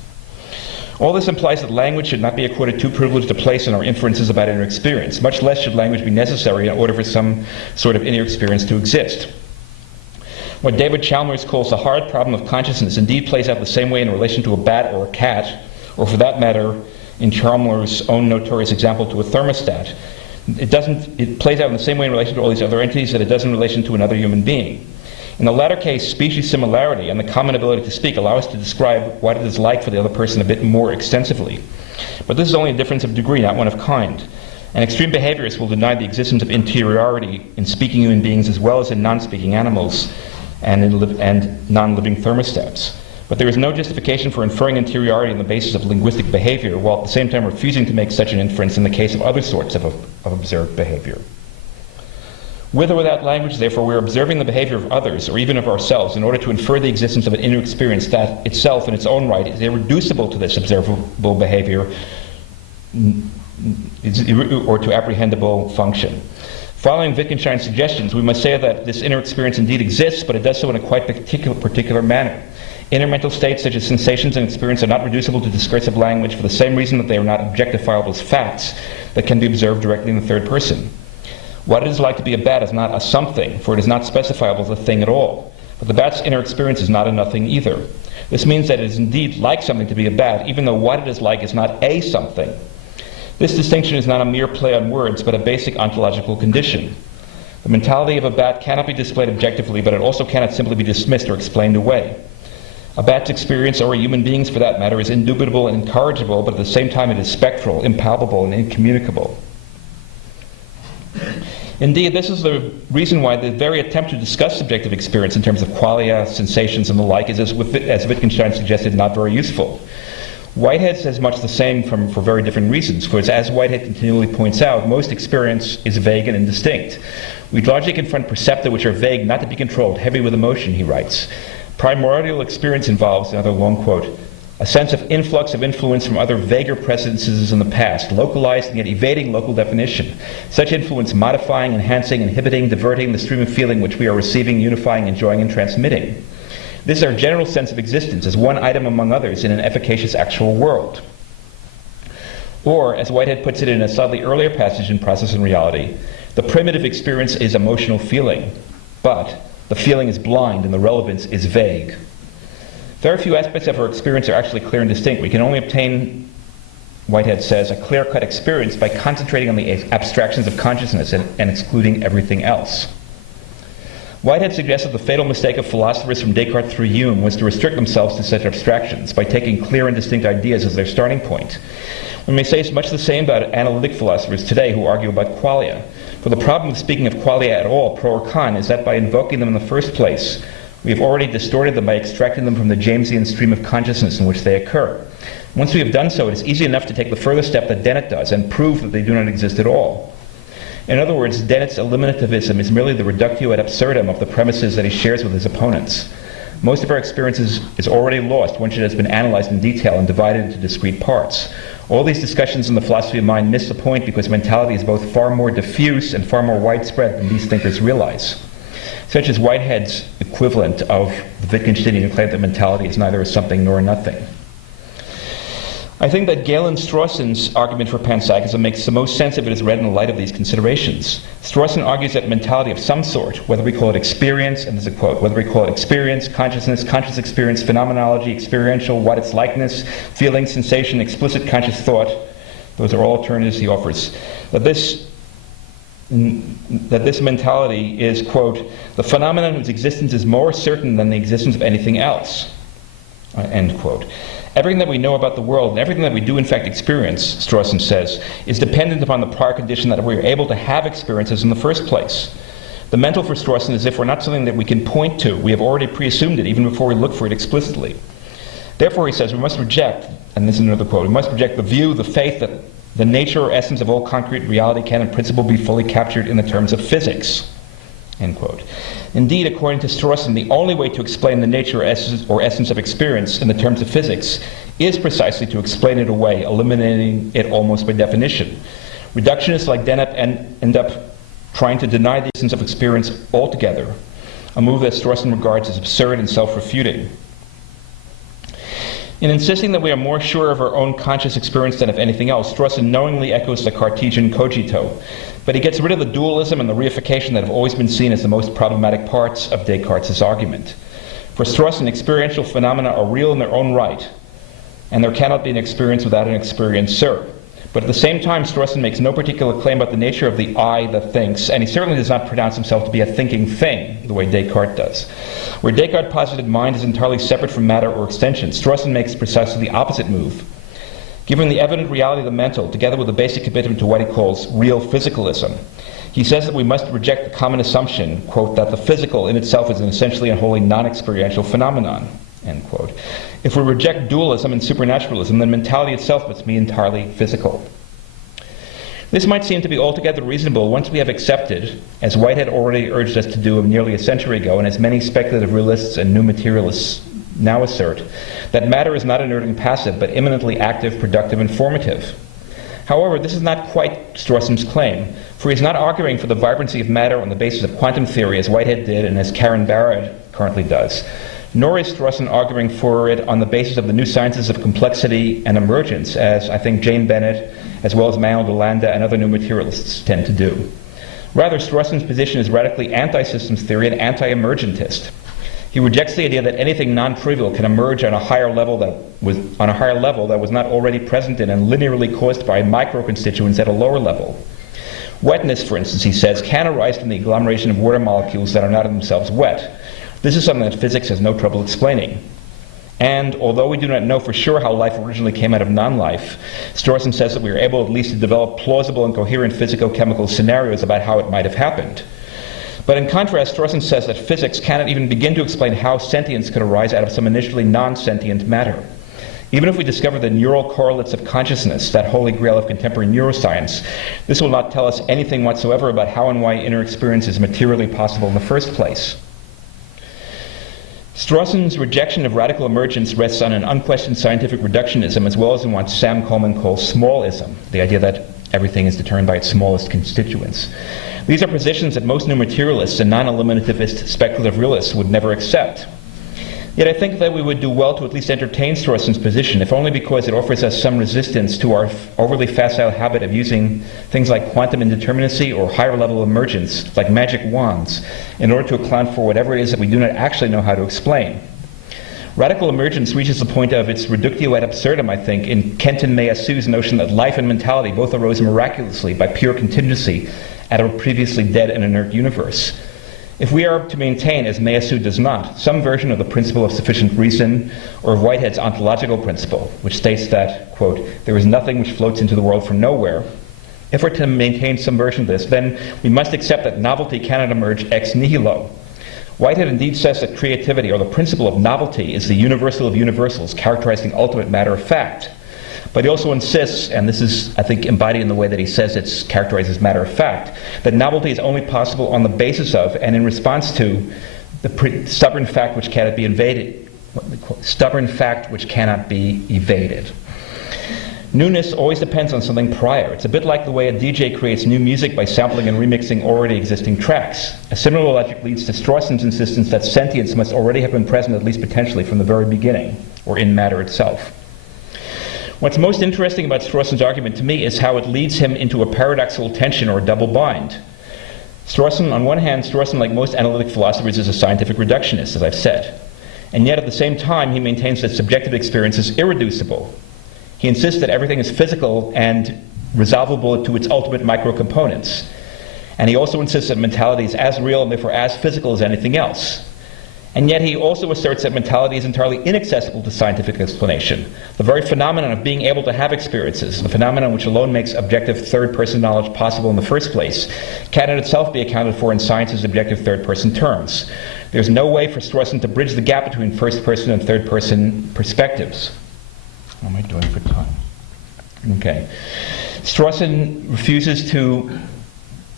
All this implies that language should not be accorded too privileged a place in our inferences about inner experience. Much less should language be necessary in order for some sort of inner experience to exist. What David Chalmers calls the hard problem of consciousness indeed plays out the same way in relation to a bat or a cat, or for that matter, in Chalmers' own notorious example, to a thermostat. It plays out in the same way in relation to all these other entities that it does in relation to another human being. In the latter case, species similarity and the common ability to speak allow us to describe what it is like for the other person a bit more extensively. But this is only a difference of degree, not one of kind. And extreme behaviorists will deny the existence of interiority in speaking human beings as well as in non-speaking animals and non-living thermostats. But there is no justification for inferring interiority on the basis of linguistic behavior, while at the same time refusing to make such an inference in the case of other sorts of observed behavior. With or without language, therefore, we are observing the behavior of others, or even of ourselves, in order to infer the existence of an inner experience that itself, in its own right, is irreducible to this observable behavior, or to apprehendable function. Following Wittgenstein's suggestions, we must say that this inner experience indeed exists, but it does so in a quite particular manner. Inner mental states such as sensations and experience are not reducible to discursive language for the same reason that they are not objectifiable as facts that can be observed directly in the third person. What it is like to be a bat is not a something, for it is not specifiable as a thing at all. But the bat's inner experience is not a nothing either. This means that it is indeed like something to be a bat, even though what it is like is not a something. This distinction is not a mere play on words, but a basic ontological condition. The mentality of a bat cannot be displayed objectively, but it also cannot simply be dismissed or explained away. A bat's experience, or a human being's for that matter, is indubitable and incorrigible, but at the same time it is spectral, impalpable, and incommunicable. Indeed, this is the reason why the very attempt to discuss subjective experience in terms of qualia, sensations, and the like is, as Wittgenstein suggested, not very useful. Whitehead says much the same for very different reasons, because as Whitehead continually points out, most experience is vague and indistinct. We largely confront percepta which are vague, not to be controlled, heavy with emotion, he writes. Primordial experience involves, another long quote, a sense of influx of influence from other vaguer precedences in the past, localized and yet evading local definition. Such influence modifying, enhancing, inhibiting, diverting the stream of feeling which we are receiving, unifying, enjoying, and transmitting. This is our general sense of existence as one item among others in an efficacious actual world. Or, as Whitehead puts it in a slightly earlier passage in Process and Reality, the primitive experience is emotional feeling, but the feeling is blind and the relevance is vague. Very few aspects of our experience are actually clear and distinct. We can only obtain, Whitehead says, a clear-cut experience by concentrating on the abstractions of consciousness and excluding everything else. Whitehead suggests that the fatal mistake of philosophers from Descartes through Hume was to restrict themselves to such abstractions by taking clear and distinct ideas as their starting point. We may say much the same about analytic philosophers today who argue about qualia. For the problem with speaking of qualia at all, pro or con, is that by invoking them in the first place, we have already distorted them by extracting them from the Jamesian stream of consciousness in which they occur. Once we have done so, it is easy enough to take the further step that Dennett does and prove that they do not exist at all. In other words, Dennett's eliminativism is merely the reductio ad absurdum of the premises that he shares with his opponents. Most of our experiences is already lost once it has been analyzed in detail and divided into discrete parts. All these discussions in the philosophy of mind miss the point because mentality is both far more diffuse and far more widespread than these thinkers realize. Such as Whitehead's equivalent of the Wittgensteinian claim that mentality is neither a something nor a nothing. I think that Galen Strawson's argument for panpsychism makes the most sense if it is read in the light of these considerations. Strawson argues that mentality of some sort, whether we call it experience, and there's a quote, whether we call it experience, consciousness, conscious experience, phenomenology, experiential, what its likeness, feeling, sensation, explicit conscious thought, those are all alternatives he offers, that this mentality is, quote, the phenomenon whose existence is more certain than the existence of anything else, end quote. Everything that we know about the world and everything that we do in fact experience, Strawson says, is dependent upon the prior condition that we are able to have experiences in the first place. The mental for Strawson is if we're not something that we can point to. We have already pre-assumed it even before we look for it explicitly. Therefore, he says, we must reject, and this is another quote, we must reject the view, the faith that the nature or essence of all concrete reality can in principle be fully captured in the terms of physics, end quote. Indeed, according to Strawson, the only way to explain the nature or essence of experience in the terms of physics is precisely to explain it away, eliminating it almost by definition. Reductionists like Dennett end up trying to deny the essence of experience altogether, a move that Strawson regards as absurd and self-refuting. In insisting that we are more sure of our own conscious experience than of anything else, Strawson knowingly echoes the Cartesian cogito, but he gets rid of the dualism and the reification that have always been seen as the most problematic parts of Descartes' argument. For Strawson, experiential phenomena are real in their own right, and there cannot be an experience without an experiencer. But at the same time, Strawson makes no particular claim about the nature of the I that thinks, and he certainly does not pronounce himself to be a thinking thing, the way Descartes does. Where Descartes posited mind is entirely separate from matter or extension, Strawson makes precisely the opposite move. Given the evident reality of the mental, together with a basic commitment to what he calls real physicalism, he says that we must reject the common assumption, quote, that the physical in itself is an essentially and wholly non-experiential phenomenon, end quote. If we reject dualism and supernaturalism, then mentality itself must be entirely physical. This might seem to be altogether reasonable once we have accepted, as Whitehead already urged us to do nearly a century ago, and as many speculative realists and new materialists now assert, that matter is not inert and passive, but imminently active, productive, and formative. However, this is not quite Strawson's claim, for he's not arguing for the vibrancy of matter on the basis of quantum theory, as Whitehead did and as Karen Barrett currently does, nor is Strawson arguing for it on the basis of the new sciences of complexity and emergence, as I think Jane Bennett, as well as Manuel de Landa and other new materialists tend to do. Rather, Strawson's position is radically anti-systems theory and anti-emergentist. He rejects the idea that anything non-trivial can emerge on a higher level that was not already present in and linearly caused by micro-constituents at a lower level. Wetness, for instance, he says, can arise from the agglomeration of water molecules that are not in themselves wet. This is something that physics has no trouble explaining. And although we do not know for sure how life originally came out of non-life, Strawson says that we are able at least to develop plausible and coherent physico-chemical scenarios about how it might have happened. But in contrast, Strawson says that physics cannot even begin to explain how sentience could arise out of some initially non-sentient matter. Even if we discover the neural correlates of consciousness, that holy grail of contemporary neuroscience, this will not tell us anything whatsoever about how and why inner experience is materially possible in the first place. Strawson's rejection of radical emergence rests on an unquestioned scientific reductionism, as well as in what Sam Coleman calls smallism, the idea that everything is determined by its smallest constituents. These are positions that most new materialists and non-eliminativist speculative realists would never accept. Yet I think that we would do well to at least entertain Strawson's position, if only because it offers us some resistance to our overly facile habit of using things like quantum indeterminacy or higher level emergence, like magic wands, in order to account for whatever it is that we do not actually know how to explain. Radical emergence reaches the point of its reductio ad absurdum, I think, in Kenton Meillassoux notion that life and mentality both arose miraculously by pure contingency out of a previously dead and inert universe. If we are to maintain, as Meillassoux does not, some version of the principle of sufficient reason, or of Whitehead's ontological principle, which states that, quote, there is nothing which floats into the world from nowhere, if we're to maintain some version of this, then we must accept that novelty cannot emerge ex nihilo. Whitehead indeed says that creativity, or the principle of novelty, is the universal of universals, characterizing ultimate matter of fact. But he also insists, and this is, I think, embodied in the way that he says it's characterized as matter of fact, that novelty is only possible on the basis of and in response to the stubborn fact which cannot be evaded. Stubborn fact which cannot be evaded. Newness always depends on something prior. It's a bit like the way a DJ creates new music by sampling and remixing already existing tracks. A similar logic leads to Strawson's insistence that sentience must already have been present, at least potentially, from the very beginning, or in matter itself. What's most interesting about Strawson's argument to me is how it leads him into a paradoxical tension or a double bind. Strawson, on one hand, Strawson, like most analytic philosophers, is a scientific reductionist, as I've said. And yet at the same time, he maintains that subjective experience is irreducible. He insists that everything is physical and resolvable to its ultimate microcomponents. And he also insists that mentality is as real and therefore as physical as anything else. And yet he also asserts that mentality is entirely inaccessible to scientific explanation. The very phenomenon of being able to have experiences, the phenomenon which alone makes objective third-person knowledge possible in the first place, can in itself be accounted for in science's objective third-person terms. There's no way for Strawson to bridge the gap between first-person and third-person perspectives. What am I doing for time? Okay. Strawson refuses to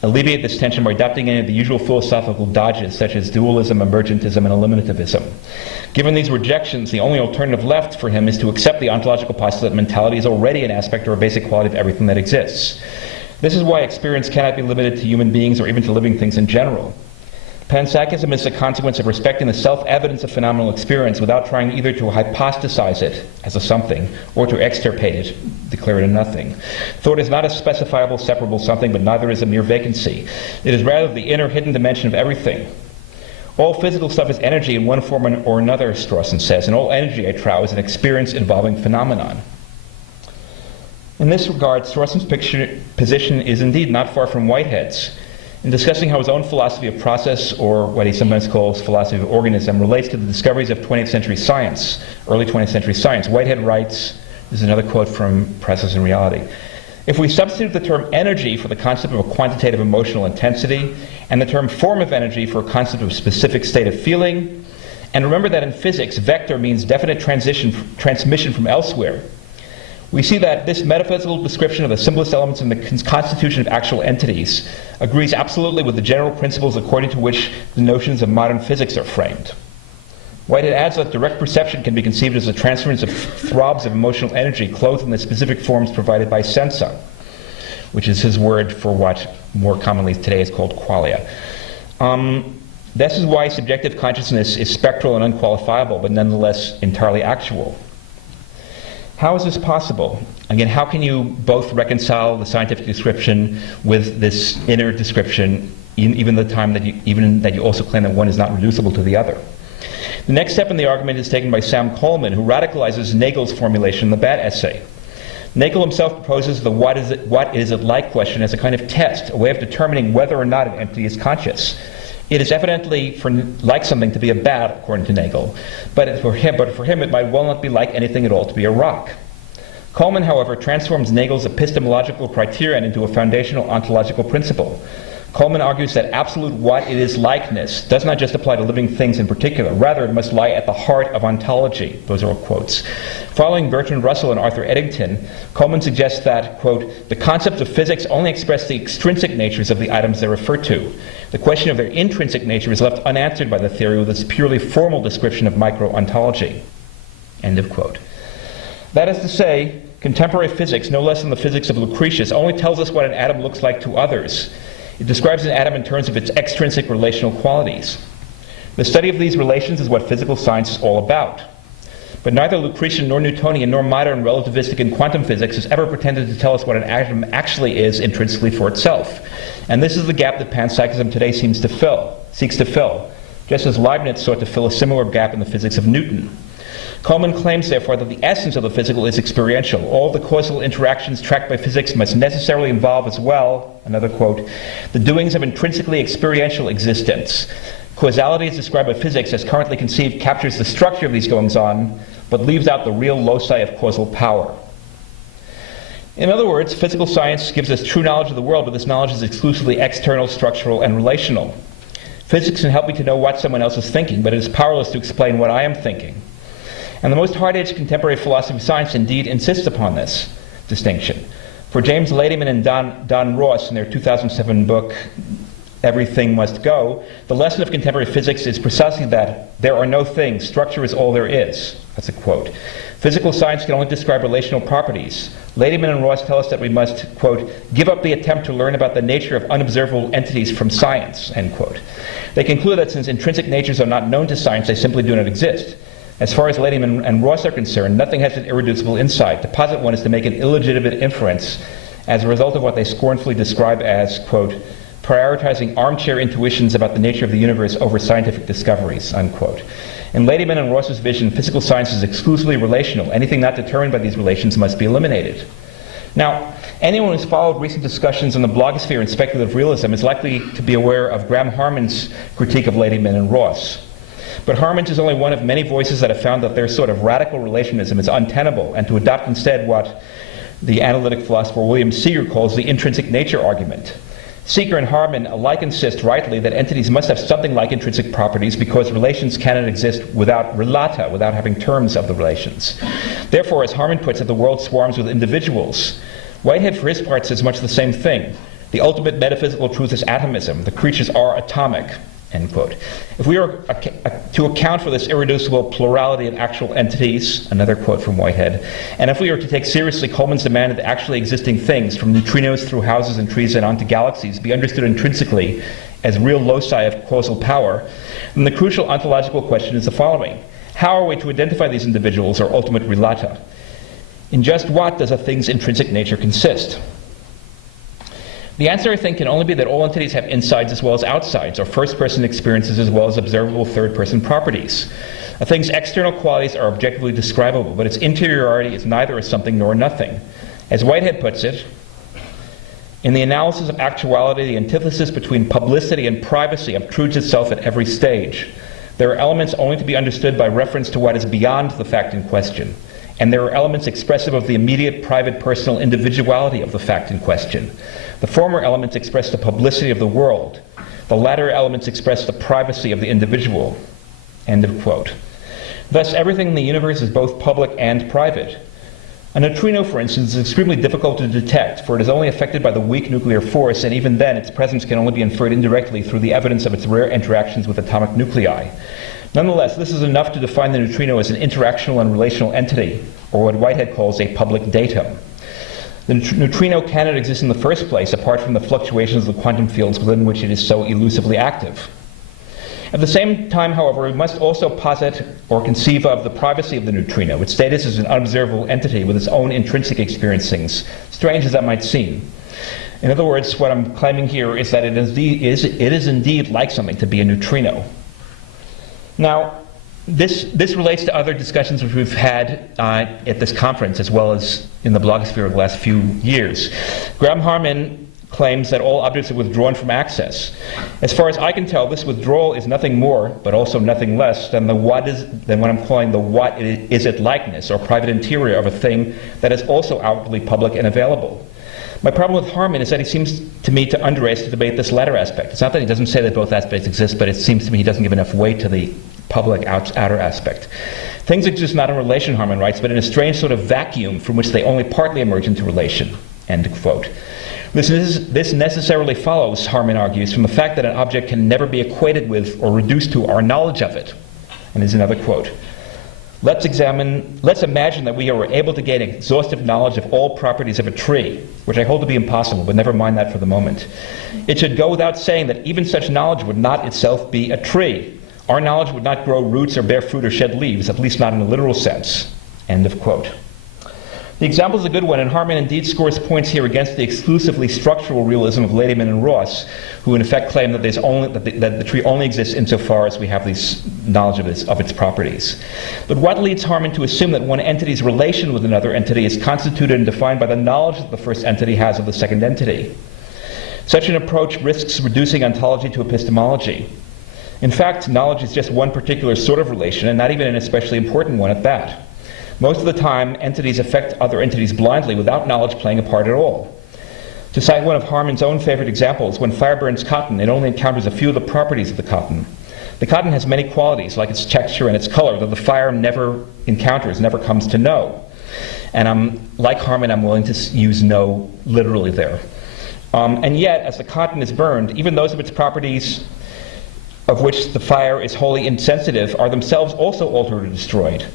alleviate this tension by adopting any of the usual philosophical dodges such as dualism, emergentism, and eliminativism. Given these rejections, the only alternative left for him is to accept the ontological postulate that mentality is already an aspect or a basic quality of everything that exists. This is why experience cannot be limited to human beings or even to living things in general. Panpsychism is the consequence of respecting the self-evidence of phenomenal experience without trying either to hypostasize it as a something or to extirpate it, declare it a nothing. Thought is not a specifiable, separable something, but neither is a mere vacancy. It is rather the inner hidden dimension of everything. All physical stuff is energy in one form or another, Strawson says, and all energy, I trow, is an experience involving phenomenon. In this regard, Strawson's position is indeed not far from Whitehead's. In discussing how his own philosophy of process, or what he sometimes calls philosophy of organism, relates to the discoveries of 20th century science, early 20th century science, Whitehead writes, this is another quote from Process and Reality, if we substitute the term energy for the concept of a quantitative emotional intensity, and the term form of energy for a concept of a specific state of feeling, And remember that in physics, vector means definite transmission from elsewhere. We see that this metaphysical description of the simplest elements in the constitution of actual entities agrees absolutely with the general principles according to which the notions of modern physics are framed. Whitehead adds that direct perception can be conceived as a transference of throbs of emotional energy clothed in the specific forms provided by sensa, which is his word for what more commonly today is called qualia. This is why subjective consciousness is spectral and unqualifiable, but nonetheless entirely actual. How is this possible? Again, how can you both reconcile the scientific description with this inner description, even that you also claim that one is not reducible to the other? The next step in the argument is taken by Sam Coleman, who radicalizes Nagel's formulation in the Bat essay. Nagel himself proposes the what is it like question as a kind of test, a way of determining whether or not an entity is conscious. It is evidently like something to be a bat, according to Nagel, but for him it might well not be like anything at all to be a rock. Coleman, however, transforms Nagel's epistemological criterion into a foundational ontological principle. Coleman argues that absolute what it is likeness does not just apply to living things in particular. Rather, it must lie at the heart of ontology. Those are all quotes. Following Bertrand Russell and Arthur Eddington, Coleman suggests that, quote, the concepts of physics only express the extrinsic natures of the items they refer to. The question of their intrinsic nature is left unanswered by the theory with its purely formal description of micro-ontology. End of quote. That is to say, contemporary physics, no less than the physics of Lucretius, only tells us what an atom looks like to others. It describes an atom in terms of its extrinsic relational qualities. The study of these relations is what physical science is all about. But neither Lucretian nor Newtonian nor modern relativistic and quantum physics has ever pretended to tell us what an atom actually is intrinsically for itself. And this is the gap that panpsychism today seeks to fill, just as Leibniz sought to fill a similar gap in the physics of Newton. Coleman claims, therefore, that the essence of the physical is experiential. All the causal interactions tracked by physics must necessarily involve as well, another quote, the doings of intrinsically experiential existence. Causality as described by physics as currently conceived captures the structure of these goings-on, but leaves out the real loci of causal power. In other words, physical science gives us true knowledge of the world, but this knowledge is exclusively external, structural, and relational. Physics can help me to know what someone else is thinking, but it is powerless to explain what I am thinking. And the most hard-edged contemporary philosophy of science indeed insists upon this distinction. For James Ladyman and Don Ross in their 2007 book, Everything Must Go, the lesson of contemporary physics is precisely that there are no things, structure is all there is. That's a quote. Physical science can only describe relational properties. Ladyman and Ross tell us that we must, quote, give up the attempt to learn about the nature of unobservable entities from science, end quote. They conclude that since intrinsic natures are not known to science, they simply do not exist. As far as Ladyman and Ross are concerned, nothing has an irreducible insight. To posit one is to make an illegitimate inference as a result of what they scornfully describe as, quote, prioritizing armchair intuitions about the nature of the universe over scientific discoveries, unquote. In Ladyman and Ross's vision, physical science is exclusively relational. Anything not determined by these relations must be eliminated. Now, anyone who's followed recent discussions in the blogosphere and speculative realism is likely to be aware of Graham Harman's critique of Ladyman and Ross. But Harman is only one of many voices that have found that their sort of radical relationism is untenable, and to adopt instead what the analytic philosopher William Seeger calls the intrinsic nature argument. Seeger and Harman alike insist rightly that entities must have something like intrinsic properties because relations cannot exist without relata, without having terms of the relations. Therefore, as Harman puts it, the world swarms with individuals. Whitehead, for his part, says much the same thing. The ultimate metaphysical truth is atomism. The creatures are atomic. End quote. If we are to account for this irreducible plurality of actual entities, another quote from Whitehead, and if we are to take seriously Coleman's demand that actually existing things, from neutrinos through houses and trees and onto galaxies, be understood intrinsically as real loci of causal power, then the crucial ontological question is the following. How are we to identify these individuals, or ultimate relata? In just what does a thing's intrinsic nature consist? The answer, I think, can only be that all entities have insides as well as outsides, or first-person experiences as well as observable third-person properties. A thing's external qualities are objectively describable, but its interiority is neither a something nor a nothing. As Whitehead puts it, in the analysis of actuality, the antithesis between publicity and privacy obtrudes itself at every stage. There are elements only to be understood by reference to what is beyond the fact in question, and there are elements expressive of the immediate, private, personal individuality of the fact in question. The former elements express the publicity of the world. The latter elements express the privacy of the individual. End of quote. Thus, everything in the universe is both public and private. A neutrino, for instance, is extremely difficult to detect, for it is only affected by the weak nuclear force, and even then its presence can only be inferred indirectly through the evidence of its rare interactions with atomic nuclei. Nonetheless, this is enough to define the neutrino as an interactional and relational entity, or what Whitehead calls a public datum. The neutrino cannot exist in the first place apart from the fluctuations of the quantum fields within which it is so elusively active. At the same time, however, we must also posit or conceive of the privacy of the neutrino, its status as an unobservable entity with its own intrinsic experiencings, strange as that might seem. In other words, what I'm claiming here is that it is indeed like something to be a neutrino. Now, this relates to other discussions which we've had at this conference, as well as in the blogosphere over the last few years. Graham Harman claims that all objects are withdrawn from access. As far as I can tell, this withdrawal is nothing more, but also nothing less, than what I'm calling the what is it likeness, or private interior of a thing that is also outwardly public and available. My problem with Harman is that he seems to me to underestimate this latter aspect. It's not that he doesn't say that both aspects exist, but it seems to me he doesn't give enough weight to the public outer aspect. Things exist not in relation, Harman writes, but in a strange sort of vacuum from which they only partly emerge into relation. End quote. This necessarily follows, Harman argues, from the fact that an object can never be equated with or reduced to our knowledge of it. And here's another quote. Let's imagine that we are able to gain exhaustive knowledge of all properties of a tree, which I hold to be impossible, but never mind that for the moment. It should go without saying that even such knowledge would not itself be a tree. Our knowledge would not grow roots or bear fruit or shed leaves, at least not in a literal sense. End of quote. The example is a good one, and Harman indeed scores points here against the exclusively structural realism of Ladyman and Ross, who in effect claim that the tree only exists insofar as we have this knowledge of its properties. But what leads Harman to assume that one entity's relation with another entity is constituted and defined by the knowledge that the first entity has of the second entity? Such an approach risks reducing ontology to epistemology. In fact, knowledge is just one particular sort of relation, and not even an especially important one at that. Most of the time, entities affect other entities blindly without knowledge playing a part at all. To cite one of Harman's own favorite examples, when fire burns cotton, it only encounters a few of the properties of the cotton. The cotton has many qualities, like its texture and its color, that the fire never encounters, never comes to know. And like Harman, I'm willing to use know literally there. And yet, as the cotton is burned, even those of its properties of which the fire is wholly insensitive are themselves also altered or destroyed.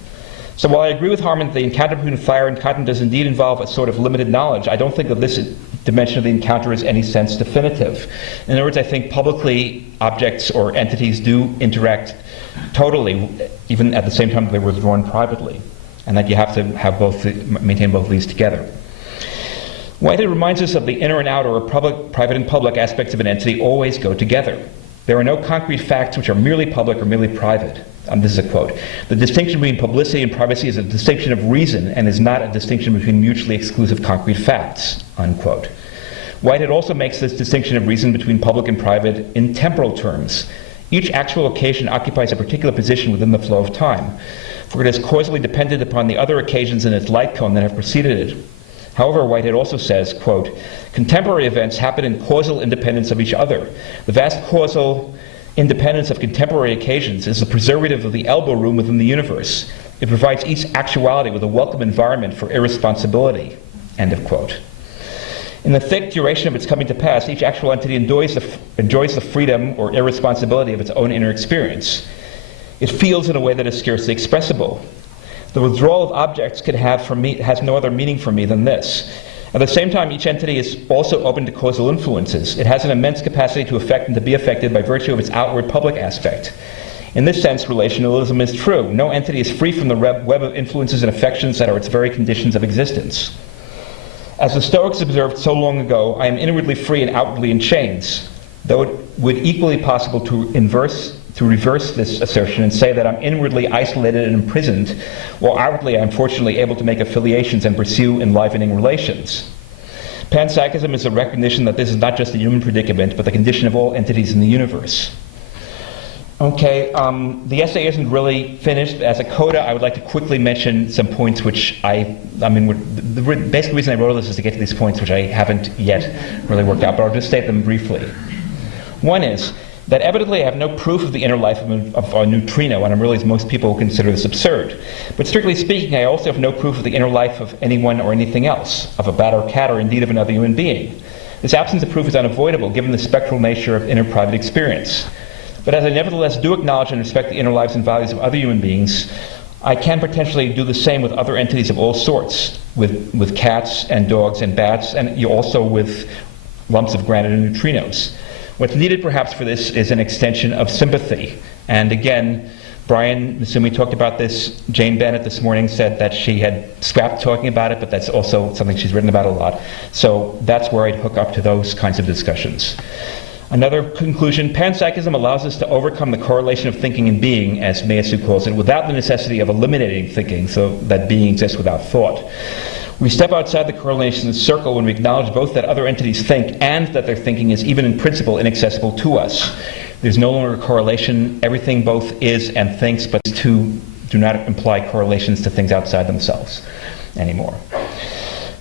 So while I agree with Harman that the encounter between fire and cotton does indeed involve a sort of limited knowledge, I don't think that this dimension of the encounter is in any sense definitive. In other words, I think publicly objects or entities do interact totally, even at the same time that they're withdrawn privately, and that you have to have maintain both of these together. Whitehead reminds us of the inner and outer, or private and public aspects of an entity always go together. There are no concrete facts which are merely public or merely private. This is a quote. The distinction between publicity and privacy is a distinction of reason and is not a distinction between mutually exclusive concrete facts, unquote. Whitehead also makes this distinction of reason between public and private in temporal terms. Each actual occasion occupies a particular position within the flow of time, for it is causally dependent upon the other occasions in its light cone that have preceded it. However, Whitehead also says, quote, contemporary events happen in causal independence of each other. The vast causal independence of contemporary occasions is the preservative of the elbow room within the universe. It provides each actuality with a welcome environment for irresponsibility, end of quote. In the thick duration of its coming to pass, each actual entity enjoys the freedom or irresponsibility of its own inner experience. It feels in a way that is scarcely expressible. The withdrawal of objects has no other meaning for me than this. At the same time, each entity is also open to causal influences. It has an immense capacity to affect and to be affected by virtue of its outward public aspect. In this sense, relationalism is true. No entity is free from the web of influences and affections that are its very conditions of existence. As the Stoics observed so long ago, I am inwardly free and outwardly in chains, though it would equally possible to reverse this assertion and say that I'm inwardly isolated and imprisoned, while outwardly I'm fortunately able to make affiliations and pursue enlivening relations. Panpsychism is a recognition that this is not just a human predicament, but the condition of all entities in the universe. Okay, the essay isn't really finished. As a coda, I would like to quickly mention some points which the basic reason I wrote this is to get to these points which I haven't yet really worked out, but I'll just state them briefly. One is, that evidently I have no proof of the inner life of a neutrino, and I'm really, as most people consider this absurd. But strictly speaking, I also have no proof of the inner life of anyone or anything else, of a bat or cat, or indeed of another human being. This absence of proof is unavoidable, given the spectral nature of inner private experience. But as I nevertheless do acknowledge and respect the inner lives and values of other human beings, I can potentially do the same with other entities of all sorts, with cats and dogs and bats, and also with lumps of granite and neutrinos. What's needed perhaps for this is an extension of sympathy. And again, Brian Masumi talked about this. Jane Bennett this morning said that she had scrapped talking about it, but that's also something she's written about a lot. So that's where I'd hook up to those kinds of discussions. Another conclusion, panpsychism allows us to overcome the correlation of thinking and being, as Meillassoux calls it, without the necessity of eliminating thinking, so that being exists without thought. We step outside the correlation circle when we acknowledge both that other entities think and that their thinking is even in principle inaccessible to us. There's no longer a correlation. Everything both is and thinks, but these two do not imply correlations to things outside themselves anymore.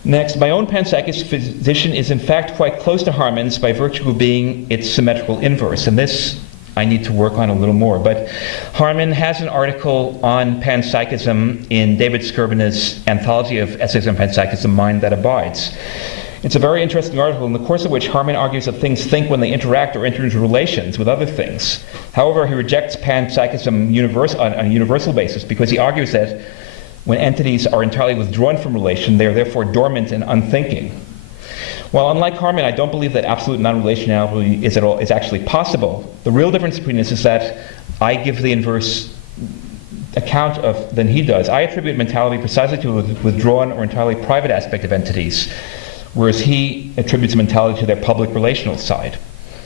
Next, my own panpsychist position is in fact quite close to Harman's by virtue of being its symmetrical inverse. And this I need to work on a little more. But Harman has an article on panpsychism in David Skirbona's Anthology of Essays on Panpsychism, Mind That Abides. It's a very interesting article in the course of which Harman argues that things think when they interact or enter into relations with other things. However, he rejects panpsychism on a universal basis because he argues that when entities are entirely withdrawn from relation, they are therefore dormant and unthinking. While unlike Harman, I don't believe that absolute non-relationality is actually possible. The real difference between us is that I give the inverse account of than he does. I attribute mentality precisely to a withdrawn or entirely private aspect of entities, whereas he attributes mentality to their public relational side.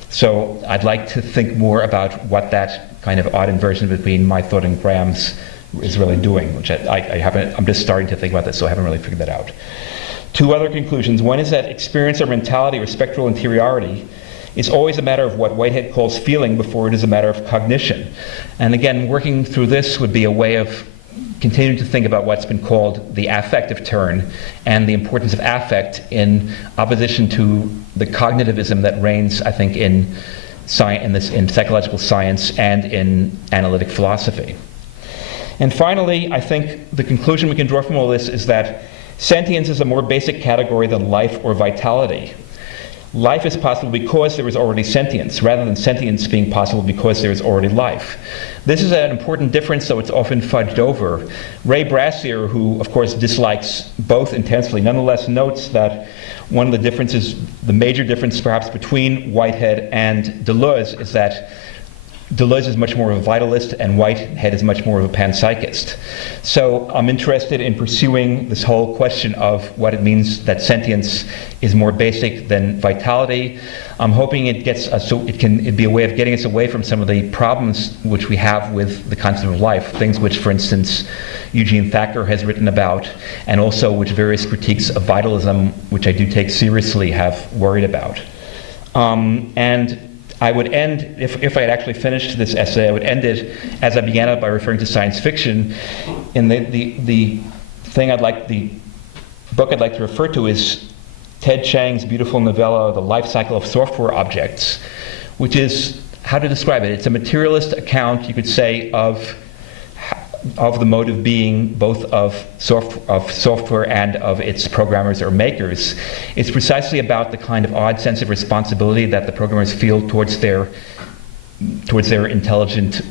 So I'd like to think more about what that kind of odd inversion between my thought and Graham's is really doing, which I'm just starting to think about this, so I haven't really figured that out. Two other conclusions. One is that experience or mentality or spectral interiority is always a matter of what Whitehead calls feeling before it is a matter of cognition. And again, working through this would be a way of continuing to think about what's been called the affective turn and the importance of affect in opposition to the cognitivism that reigns, I think, in psychological science and in analytic philosophy. And finally, I think the conclusion we can draw from all this is that sentience is a more basic category than life or vitality. Life is possible because there is already sentience, rather than sentience being possible because there is already life. This is an important difference, though it's often fudged over. Ray Brassier, who of course dislikes both intensely, nonetheless notes that one of the differences, the major difference perhaps between Whitehead and Deleuze, is that Deleuze is much more of a vitalist and Whitehead is much more of a panpsychist. So I'm interested in pursuing this whole question of what it means that sentience is more basic than vitality. I'm hoping it gets us, so it'd be a way of getting us away from some of the problems which we have with the concept of life, things which, for instance, Eugene Thacker has written about, and also which various critiques of vitalism, which I do take seriously, have worried about. And I would end, if I had actually finished this essay, I would end it as I began it by referring to science fiction. And the book I'd like to refer to is Ted Chiang's beautiful novella, The Life Cycle of Software Objects, which is, how to describe it? It's a materialist account, you could say, of the mode of being, both of software and of its programmers or makers. It's precisely about the kind of odd sense of responsibility that the programmers feel towards their intelligent,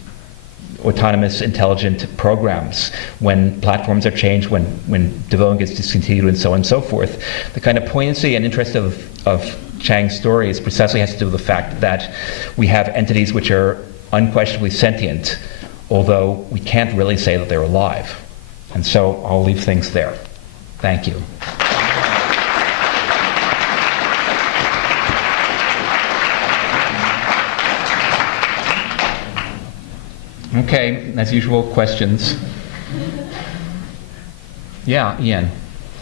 autonomous, intelligent programs when platforms are changed, when development gets discontinued, and so on and so forth. The kind of poignancy and interest of Chiang's stories precisely has to do with the fact that we have entities which are unquestionably sentient, although we can't really say that they're alive. And so I'll leave things there. Thank you. Okay, as usual, questions. Yeah, Ian.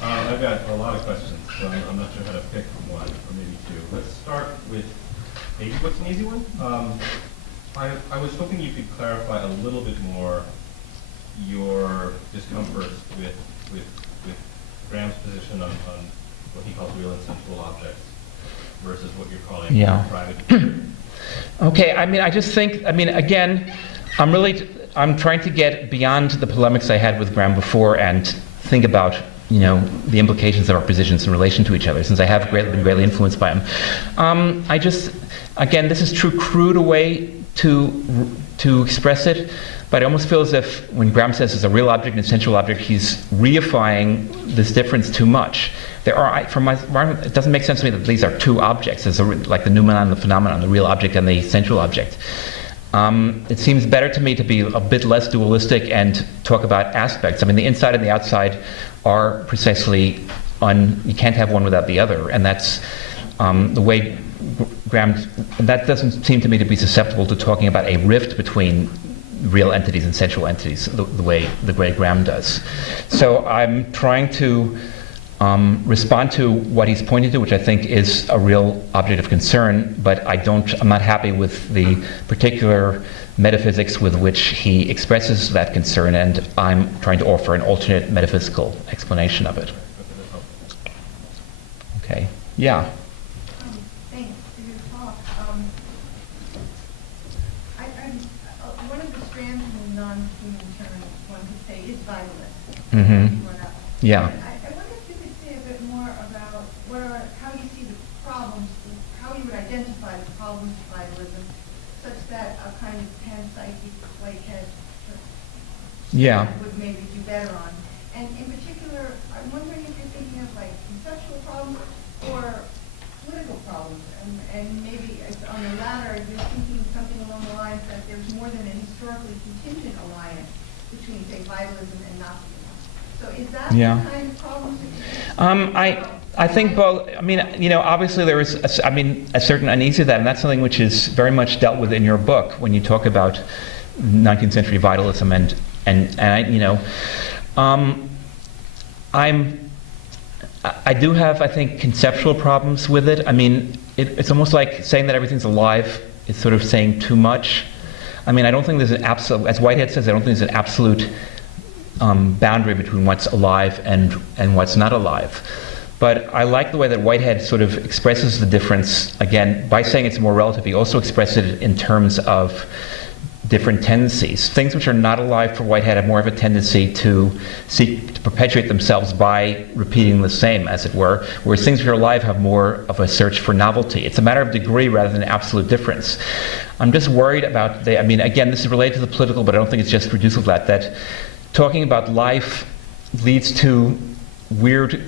I've got a lot of questions, so I'm not sure how to pick one, or maybe two. Let's start with, maybe what's an easy one? I was hoping you could clarify a little bit more your discomfort with Graham's position on what he calls real and sensual objects. versus what you're calling Yeah. private. Okay, I mean, I just think, I mean, again, I'm trying to get beyond the polemics I had with Graham before and think about, you know, the implications of our positions in relation to each other, since I have been greatly influenced by him. I just, again, this is too crude a way to express it, but I almost feel as if when Graham says it's a real object and essential object, he's reifying this difference too much. There are, it doesn't make sense to me that these are two objects, like the noumenon, the phenomenon, the real object and the essential object. It seems better to me to be a bit less dualistic and talk about aspects. I mean, the inside and the outside are precisely you can't have one without the other, and that's the way Graham, and that doesn't seem to me to be susceptible to talking about a rift between real entities and essential entities the way Graham does. So I'm trying to respond to what he's pointed to, which I think is a real object of concern, but I'm not happy with the particular metaphysics with which he expresses that concern, and I'm trying to offer an alternate metaphysical explanation of it. Okay. Yeah. Thanks for your talk. One of the strands in the non-human turn, one could say, is vitalist. Mm-hmm. Yeah. I wonder if you could say a bit more about how you see the problems, how you would identify the problems of vitalism, such that a kind of panpsychic Whitehead would maybe do better on. And in particular, I'm wondering if you're thinking of like conceptual problems or political problems, and maybe on the latter, you're thinking something along the lines that there's more than a historically contingent alliance between, say, vitalism and Nazism. So is that the kind of problem that you I think both. I mean, you know, obviously there is, a certain unease of that, and that's something which is very much dealt with in your book when you talk about 19th century vitalism and I, you know, I do have, I think, conceptual problems with it. I mean, it's almost like saying that everything's alive is sort of saying too much. I mean, I don't think there's an absolute, as Whitehead says, I don't think there's an absolute boundary between what's alive and what's not alive. But I like the way that Whitehead sort of expresses the difference, again, by saying it's more relative. He also expresses it in terms of different tendencies. Things which are not alive for Whitehead have more of a tendency to seek to perpetuate themselves by repeating the same, as it were, whereas things which are alive have more of a search for novelty. It's a matter of degree rather than absolute difference. I'm just worried about, I mean, again, this is related to the political, but I don't think it's just reducible to that talking about life leads to weird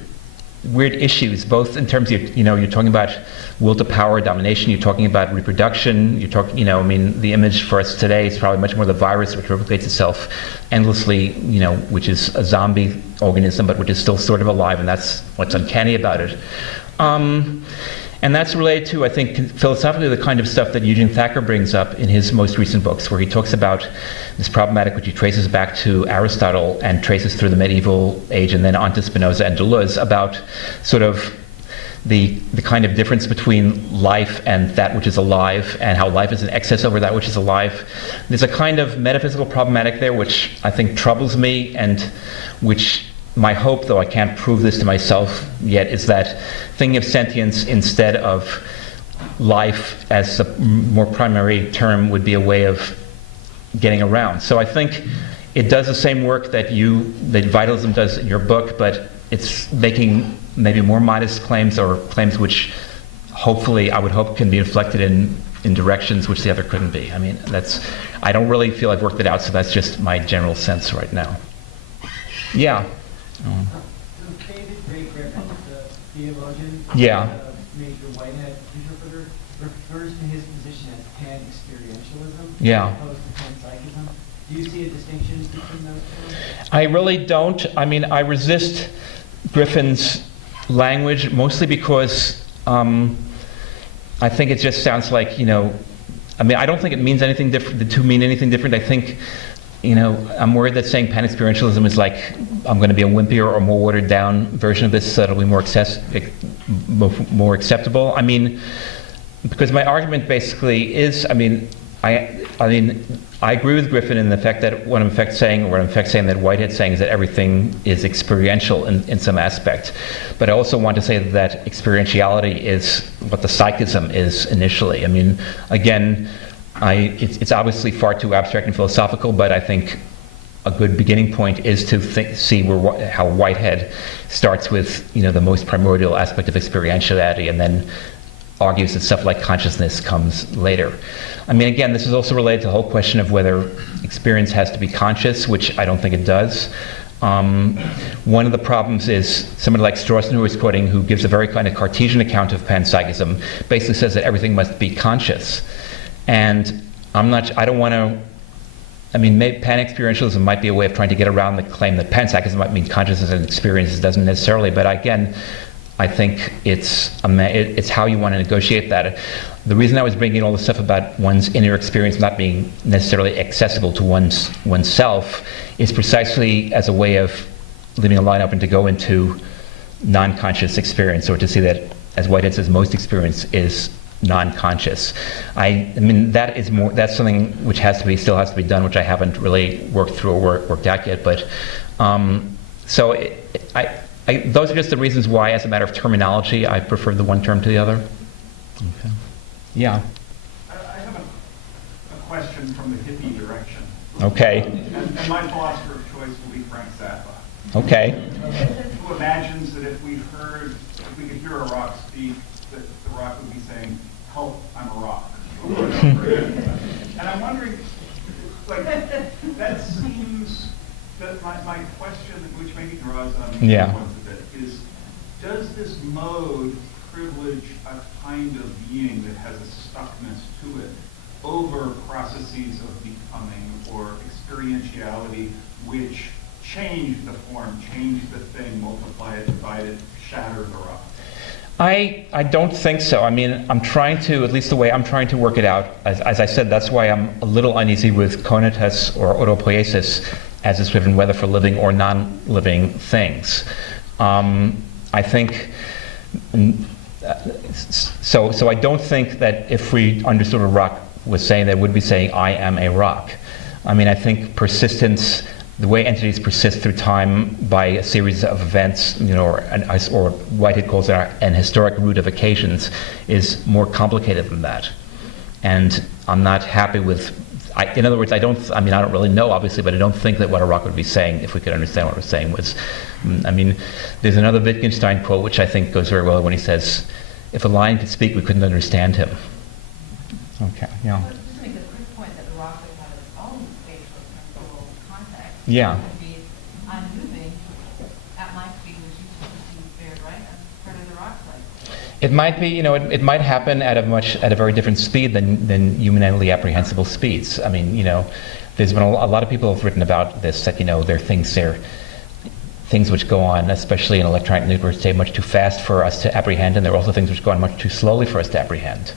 issues, both in terms of, you know, you're talking about will to power, domination, you're talking about reproduction, you're talking, you know, I mean, the image for us today is probably much more the virus which replicates itself endlessly, you know, which is a zombie organism, but which is still sort of alive, and that's what's uncanny about it. And that's related to, I think, philosophically, the kind of stuff that Eugene Thacker brings up in his most recent books, where he talks about this problematic, which he traces back to Aristotle and traces through the medieval age and then on to Spinoza and Deleuze, about sort of the kind of difference between life and that which is alive, and how life is an excess over that which is alive. There's a kind of metaphysical problematic there which I think troubles me, and which my hope, though I can't prove this to myself yet, is that thinking of sentience instead of life as a more primary term would be a way of getting around. So I think it does the same work that vitalism does in your book, but it's making maybe more modest claims, or claims which hopefully I would hope can be inflected in directions which the other couldn't be. I mean, I don't really feel I've worked it out, so that's just my general sense right now. Yeah. David Griffin, the theologian, major Whitehead interpreter, refers to his position as panexperientialism as opposed to panpsychism. Do you see a distinction between those two? I really don't. I mean, I resist Griffin's language, mostly because I think it just sounds like, you know, I mean, I don't think it means anything different, the two mean anything different. I think, you know, I'm worried that saying panexperientialism is like, I'm going to be a wimpier or more watered down version of this, so that'll be more acceptable. I mean, because my argument basically is, I mean, I mean, I agree with Griffin in the fact that what I'm in fact saying that Whitehead's saying is that everything is experiential in some aspect. But I also want to say that experientiality is what the psychism is initially. I mean, again, it's obviously far too abstract and philosophical, but I think a good beginning point is to see how Whitehead starts with, the most primordial aspect of experientiality, and then argues that stuff like consciousness comes later. I mean, again, this is also related to the whole question of whether experience has to be conscious, which I don't think it does. One of the problems is somebody like Strawson, who is quoting, who gives a very kind of Cartesian account of panpsychism, basically says that everything must be conscious. And I don't want to, I mean, panexperientialism might be a way of trying to get around the claim that panpsychism might mean consciousness and experience. It doesn't necessarily, but again, I think it's how you want to negotiate that. The reason I was bringing all the stuff about one's inner experience not being necessarily accessible to oneself is precisely as a way of leaving a line open to go into non-conscious experience, or to see that, as Whitehead says, most experience is non-conscious. I mean, that's something which still has to be done, which I haven't really worked through or worked out yet. But those are just the reasons why, as a matter of terminology, I prefer the one term to the other. Okay. Yeah. I have a question from the hippie direction. Okay. And my philosopher of choice will be Frank Zappa. Okay. Who imagines that if we could hear a rock speak, that the rock would be saying, "Help, I'm a rock." Over and over again. And I'm wondering, that seems that my question, which maybe draws on points a bit, is, does this mode privilege a kind of being that has a stuckness to it over processes of becoming or experientiality, which change the form, change the thing, multiply it, divide it, shatter the rock? I don't think so. I mean, I'm trying to, at least the way I'm trying to work it out, as I said, that's why I'm a little uneasy with conatus or autopoiesis as it's driven whether for living or non-living things. I think, so I don't think that if we understood a rock was saying, that would be saying, I am a rock. I mean, I think persistence, the way entities persist through time by a series of events, or Whitehead calls it an historic root of occasions, is more complicated than that. And I'm not happy with, in other words, I don't really know, obviously, but I don't think that what a rock would be saying, if we could understand what it was saying, was, I mean, there's another Wittgenstein quote, which I think goes very well when he says, if a lion could speak, we couldn't understand him. Okay, yeah. Just to make a quick point that the rock would have its own spatial temporal context. Yeah. It would be, I'm moving at my speed, which you perceive fair, right? That's part of the rock like. It might be, it might happen at a very different speed than humanly apprehensible speeds. I mean, there's been a lot of people have written about this, that, there are things which go on, especially in electronic networks today, much too fast for us to apprehend, and there are also things which go on much too slowly for us to apprehend.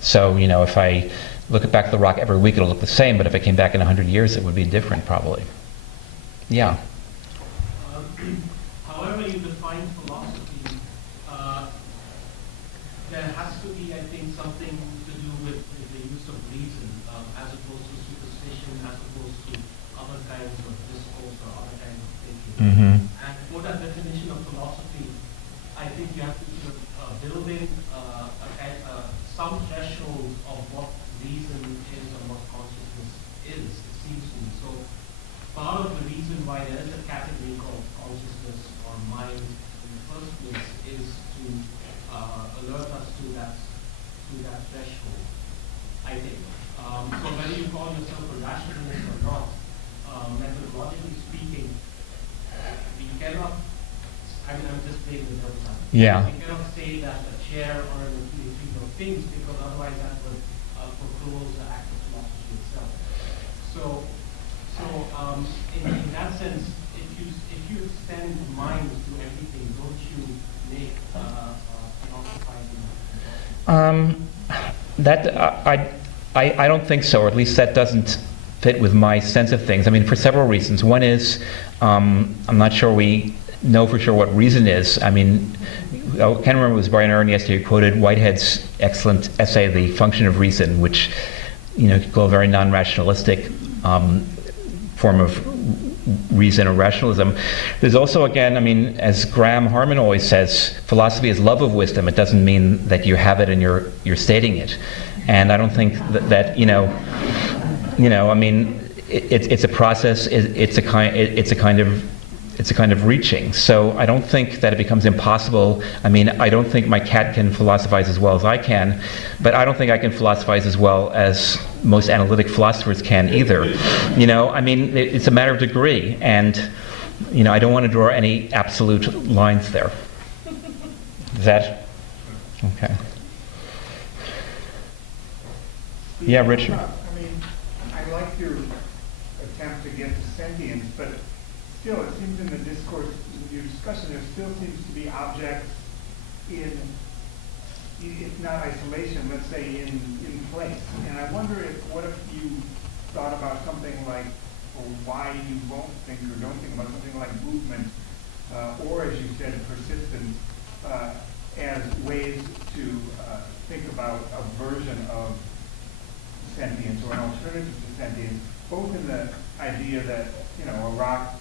So, if I look back at the rock every week, it'll look the same, but if it came back in 100 years, it would be different, probably. Yeah. However you define philosophy, there has to be, I think, something to do with the use of reason, as opposed to superstition, as opposed to other kinds of discourse or other kinds of thinking. Mm-hmm. And for that definition of philosophy, I think you have to sort of build in some threshold of what reason is and what consciousness is, it seems to me. So part of the reason why there is a category called consciousness or mind in the first place is to alert us to that threshold, I think. So whether you call yourself a rationalist or not, methodologically speaking, we cannot, I'm just saying the devil's advocate. Yeah. We cannot say that a chair or an infinity of things, because otherwise that would foreclose the act of philosophy itself. So in that sense, if you extend mind to everything, don't you make philosophizing? I don't think so, or at least that doesn't fit with my sense of things. I mean, for several reasons. One is, I'm not sure we know for sure what reason is. I mean, I can't remember, it was Brian Earn yesterday who quoted Whitehead's excellent essay, The Function of Reason, which you could call a very non-rationalistic form of reason or rationalism. There's also, again, I mean, as Graham Harman always says, philosophy is love of wisdom. It doesn't mean that you have it and you're stating it. And I don't think that I mean, it's a process. It's a kind of reaching. So I don't think that it becomes impossible. I mean, I don't think my cat can philosophize as well as I can, but I don't think I can philosophize as well as most analytic philosophers can either. I mean, it's a matter of degree, and I don't want to draw any absolute lines there. Is that okay? Yeah, Richard. I mean, I like your attempt to get to sentience, but still, it seems in the discourse, in your discussion, there still seems to be objects in, if not isolation, let's say in place. And I wonder what if you thought about something like, or why you won't think or don't think about something like movement, or as you said, persistence, as ways to think about a version of sentience or an alternative to sentience, both in the idea that, a rock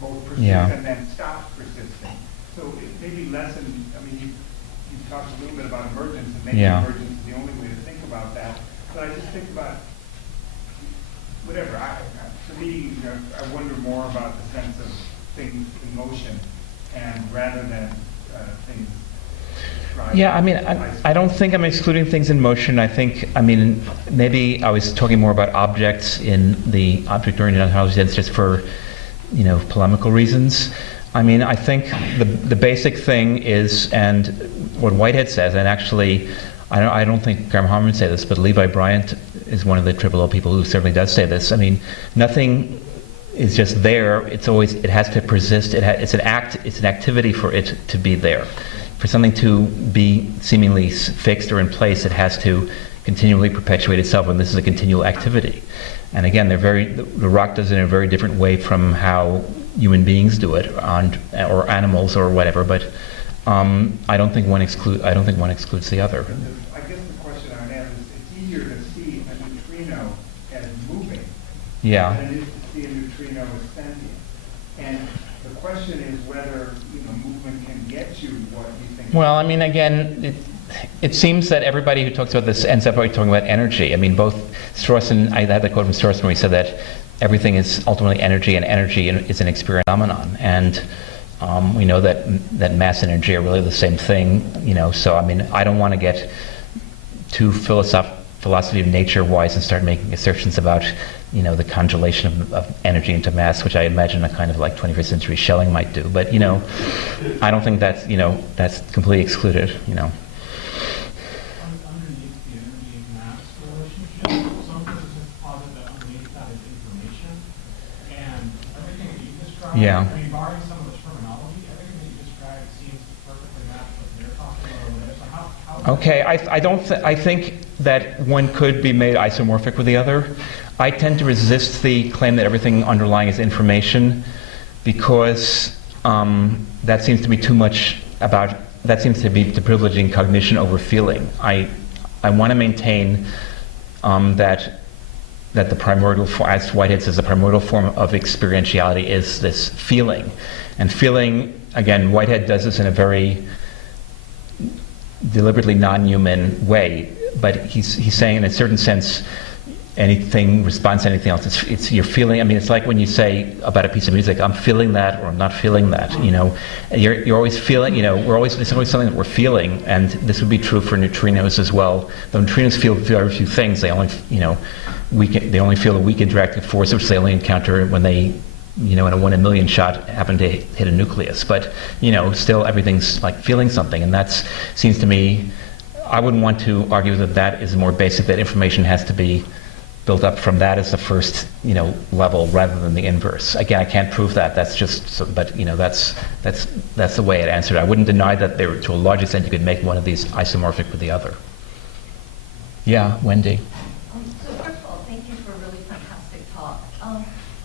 both persists and then stops persisting. So it may be less I mean, you talked a little bit about emergence, and maybe emergence is the only way to think about that. But I just think about, whatever, to me, I wonder more about the sense of things in motion, and rather than things. Yeah, I mean, I don't think I'm excluding things in motion. I think, I mean, maybe I was talking more about objects in the object-oriented ontology sense just for, polemical reasons. I mean, I think the basic thing is, and what Whitehead says, and actually, I don't think Graham Harman would say this, but Levi Bryant is one of the triple O people who certainly does say this. I mean, nothing is just there. It has to persist. It's an activity for it to be there. For something to be seemingly fixed or in place, it has to continually perpetuate itself, and this is a continual activity. And again, the rock does it in a very different way from how human beings do it, or animals or whatever. But I don't think one excludes the other. I guess the question I would have is, it's easier to see a neutrino as moving than it is to see a neutrino as sentient. And the question is whether movement can get you what you think. Well, I mean, again, it seems that everybody who talks about this ends up talking about energy. I mean, both Strawson, I had the quote from Strawson where he said that everything is ultimately energy, and energy is an experiential phenomenon. And we know that mass and energy are really the same thing. So I mean, I don't want to get too philosophy of nature wise and start making assertions about the congelation of energy into mass, which I imagine a kind of like 21st century Schelling might do. But I don't think that's that's completely excluded. Underneath the energy and mass relationship, some physicists posit that underneath that is information, and everything that you described. I mean, barring some of the terminology, everything that you described seems to perfectly match what they're talking about over there. So how okay, I think that one could be made isomorphic with the other. I tend to resist the claim that everything underlying is information, because that seems to be too much about, that seems to be privileging cognition over feeling. I want to maintain that the primordial, as Whitehead says, the primordial form of experientiality is this feeling. And feeling, again, Whitehead does this in a very deliberately non-human way, but he's saying in a certain sense, anything responds to anything else. It's your feeling. I mean, it's like when you say about a piece of music, I'm feeling that, or I'm not feeling that. You're always feeling. There's always something that we're feeling, and this would be true for neutrinos as well. The neutrinos feel very few things. They only, they only feel a weak interactive force, which they only encounter when they, in a 1 in a million shot, happen to hit a nucleus. But still everything's like feeling something, and that seems to me. I wouldn't want to argue that is more basic. That information has to be built up from that as the first, level rather than the inverse. Again, I can't prove that. That's just, but that's the way it answered. I wouldn't deny that there, to a large extent, you could make one of these isomorphic with the other. Yeah, Wendy. So first of all, thank you for a really fantastic talk.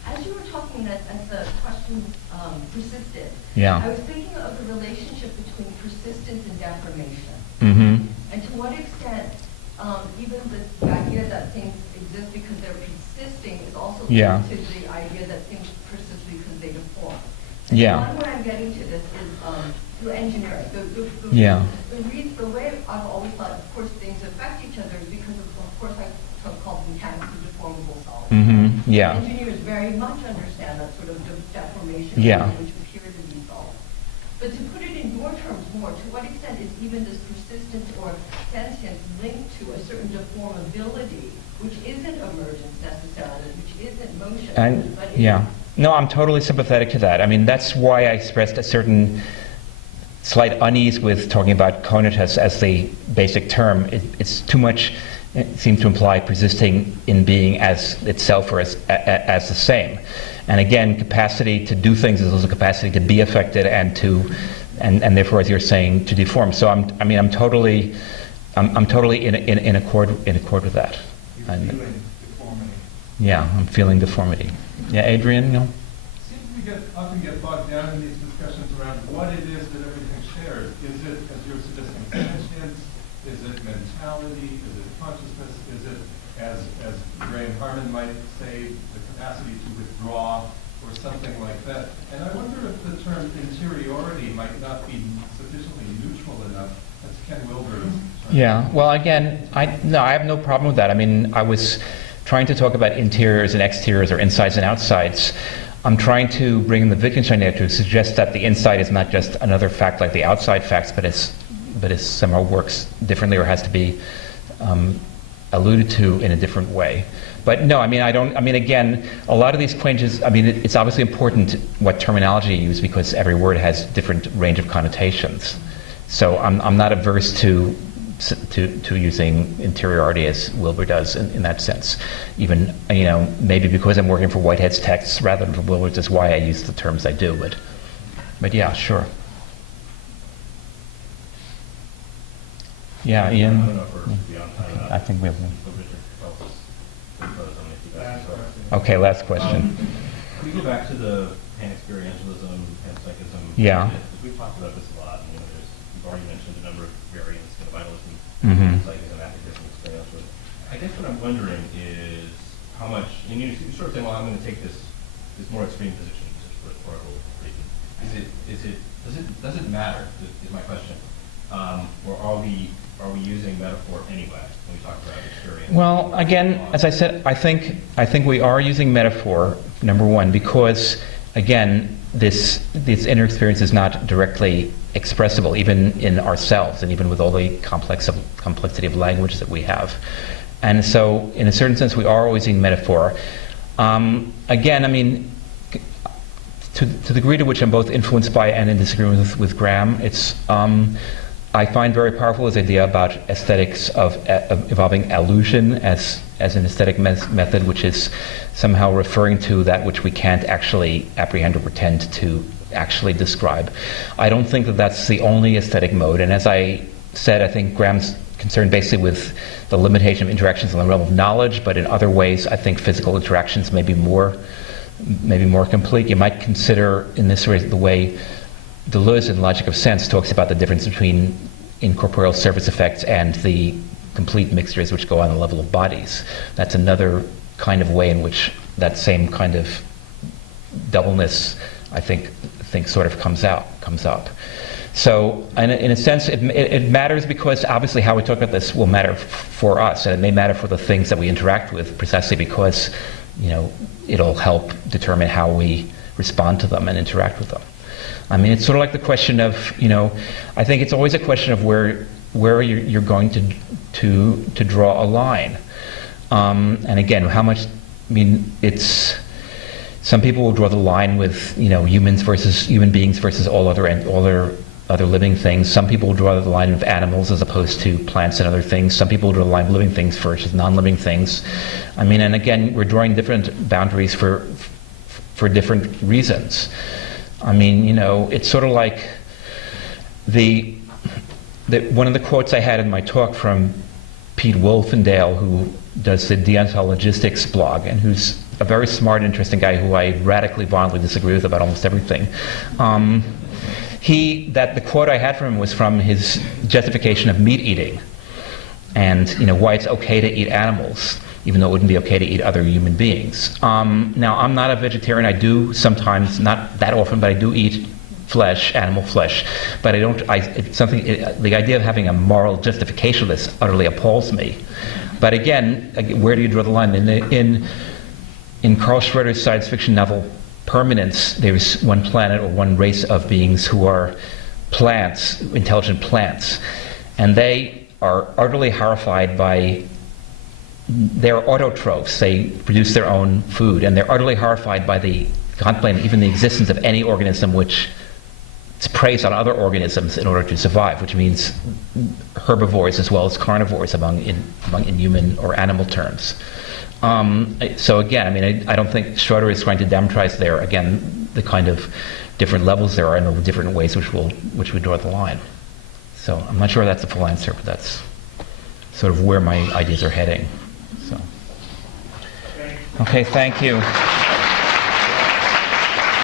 As you were talking, as the questions persisted, I was thinking of the relationship between persistence and deformation, Mm-hmm. and to what extent even the idea that things exist because they're persisting is also Yeah. linked to the idea that things persist because they deform. Yeah. One way I'm getting to this is through engineering. Yeah. The way I've always thought, of course, things affect each other is because of course, I call mechanics of deformable solids. Mm-hmm. Yeah. Engineers very much understand that sort of deformation Yeah. which appears in these solids. But to put it in your terms more, to what extent is even this persistence or sentience linked to a certain deformability, which isn't emergence necessarily, which isn't motion, but Yeah. No, I'm totally sympathetic to that. I mean, that's why I expressed a certain slight unease with talking about cognitus as the basic term. It's too much. It seems to imply persisting in being as itself or as the same. And again, capacity to do things is also capacity to be affected and and therefore, as you're saying, to deform. So I'm totally in accord with that. You're feeling deformity. Yeah, I'm feeling deformity. Yeah, Adrian, no? It seems we often get bogged down in these discussions around what it is that everything shares. Is it, as you're suggesting, sentience? Is it mentality? Is it consciousness? Is it, as Graham Harman might say, the capacity to withdraw or something like that? And I wonder if the term interiority might not be sufficiently neutral enough. That's Ken Wilber's term. Yeah, well, again, I have no problem with that. I mean, I was trying to talk about interiors and exteriors or insides and outsides. I'm trying to bring in the Wittgenstein to suggest that the inside is not just another fact like the outside facts, but it somehow works differently or has to be alluded to in a different way. But no, again, a lot of these changes, it's obviously important what terminology you use because every word has different range of connotations. So I'm not averse to using interiority as Wilber does in that sense. Even, maybe because I'm working for Whitehead's texts rather than for Wilber's is why I use the terms I do, but yeah, sure. Yeah, Ian? I don't know if we're beyond time. I think we have one. Last question. Okay, last question. Can we go back to the panexperientialism, panpsychism? Yeah. We've talked about this a lot. You've already mentioned a number of variants, vitalism, Mm-hmm. psychism, affectivity, experiential. I guess what I'm wondering is how much, and you're sort of saying, well, I'm going to take this more extreme position just for rhetorical reasons. Does it matter, is my question? Or are we using metaphor anyway when we talk about experience? Well, again, as I said, I think we are using metaphor, number one, because, again, this inner experience is not directly expressible, even in ourselves, and even with all the complexity of language that we have. And so, in a certain sense, we are always using metaphor. Again, to the degree to which I'm both influenced by and in disagreement with Graham, it's I find very powerful his idea about aesthetics of involving allusion as an aesthetic method, which is somehow referring to that which we can't actually apprehend or pretend to actually describe. I don't think that that's the only aesthetic mode, and as I said, I think Graham's concerned basically with the limitation of interactions in the realm of knowledge, but in other ways I think physical interactions may be more complete. You might consider in this way the way Deleuze in Logic of Sense talks about the difference between incorporeal surface effects and the complete mixtures which go on the level of bodies. That's another kind of way in which that same kind of doubleness, I think sort of comes up. So, in a sense, it matters because obviously how we talk about this will matter for us, and it may matter for the things that we interact with precisely because, it'll help determine how we respond to them and interact with them. It's sort of like the question of, I think it's always a question of where you're going to draw a line. And again, how much, it's, some people will draw the line with, human beings versus all other living things. Some people will draw the line of animals as opposed to plants and other things. Some people will draw the line of living things versus non-living things. And again, we're drawing different boundaries for different reasons. It's sort of like one of the quotes I had in my talk from Pete Wolfendale, who does the deontologistics blog, and who's a very smart, interesting guy who I radically, violently disagree with about almost everything. The quote I had from him was from his justification of meat eating. and why it's okay to eat animals, even though it wouldn't be okay to eat other human beings. Now, I'm not a vegetarian. I do sometimes, not that often, but I do eat flesh, animal flesh. But I don't. The idea of having a moral justification of this utterly appalls me. But again, where do you draw the line? In Carl Schroeder's science fiction novel Permanence, there's one planet or one race of beings who are plants, intelligent plants, and they are utterly horrified by, they're autotrophs, they produce their own food, and they're utterly horrified by contemplating even the existence of any organism which preys on other organisms in order to survive, which means herbivores as well as carnivores among inhuman or animal terms. So again, I don't think Schroeder is trying to dramatize there, again, the kind of different levels there are and the different ways which we draw the line. So I'm not sure that's the full answer, but that's sort of where my ideas are heading. So. Okay, thank you.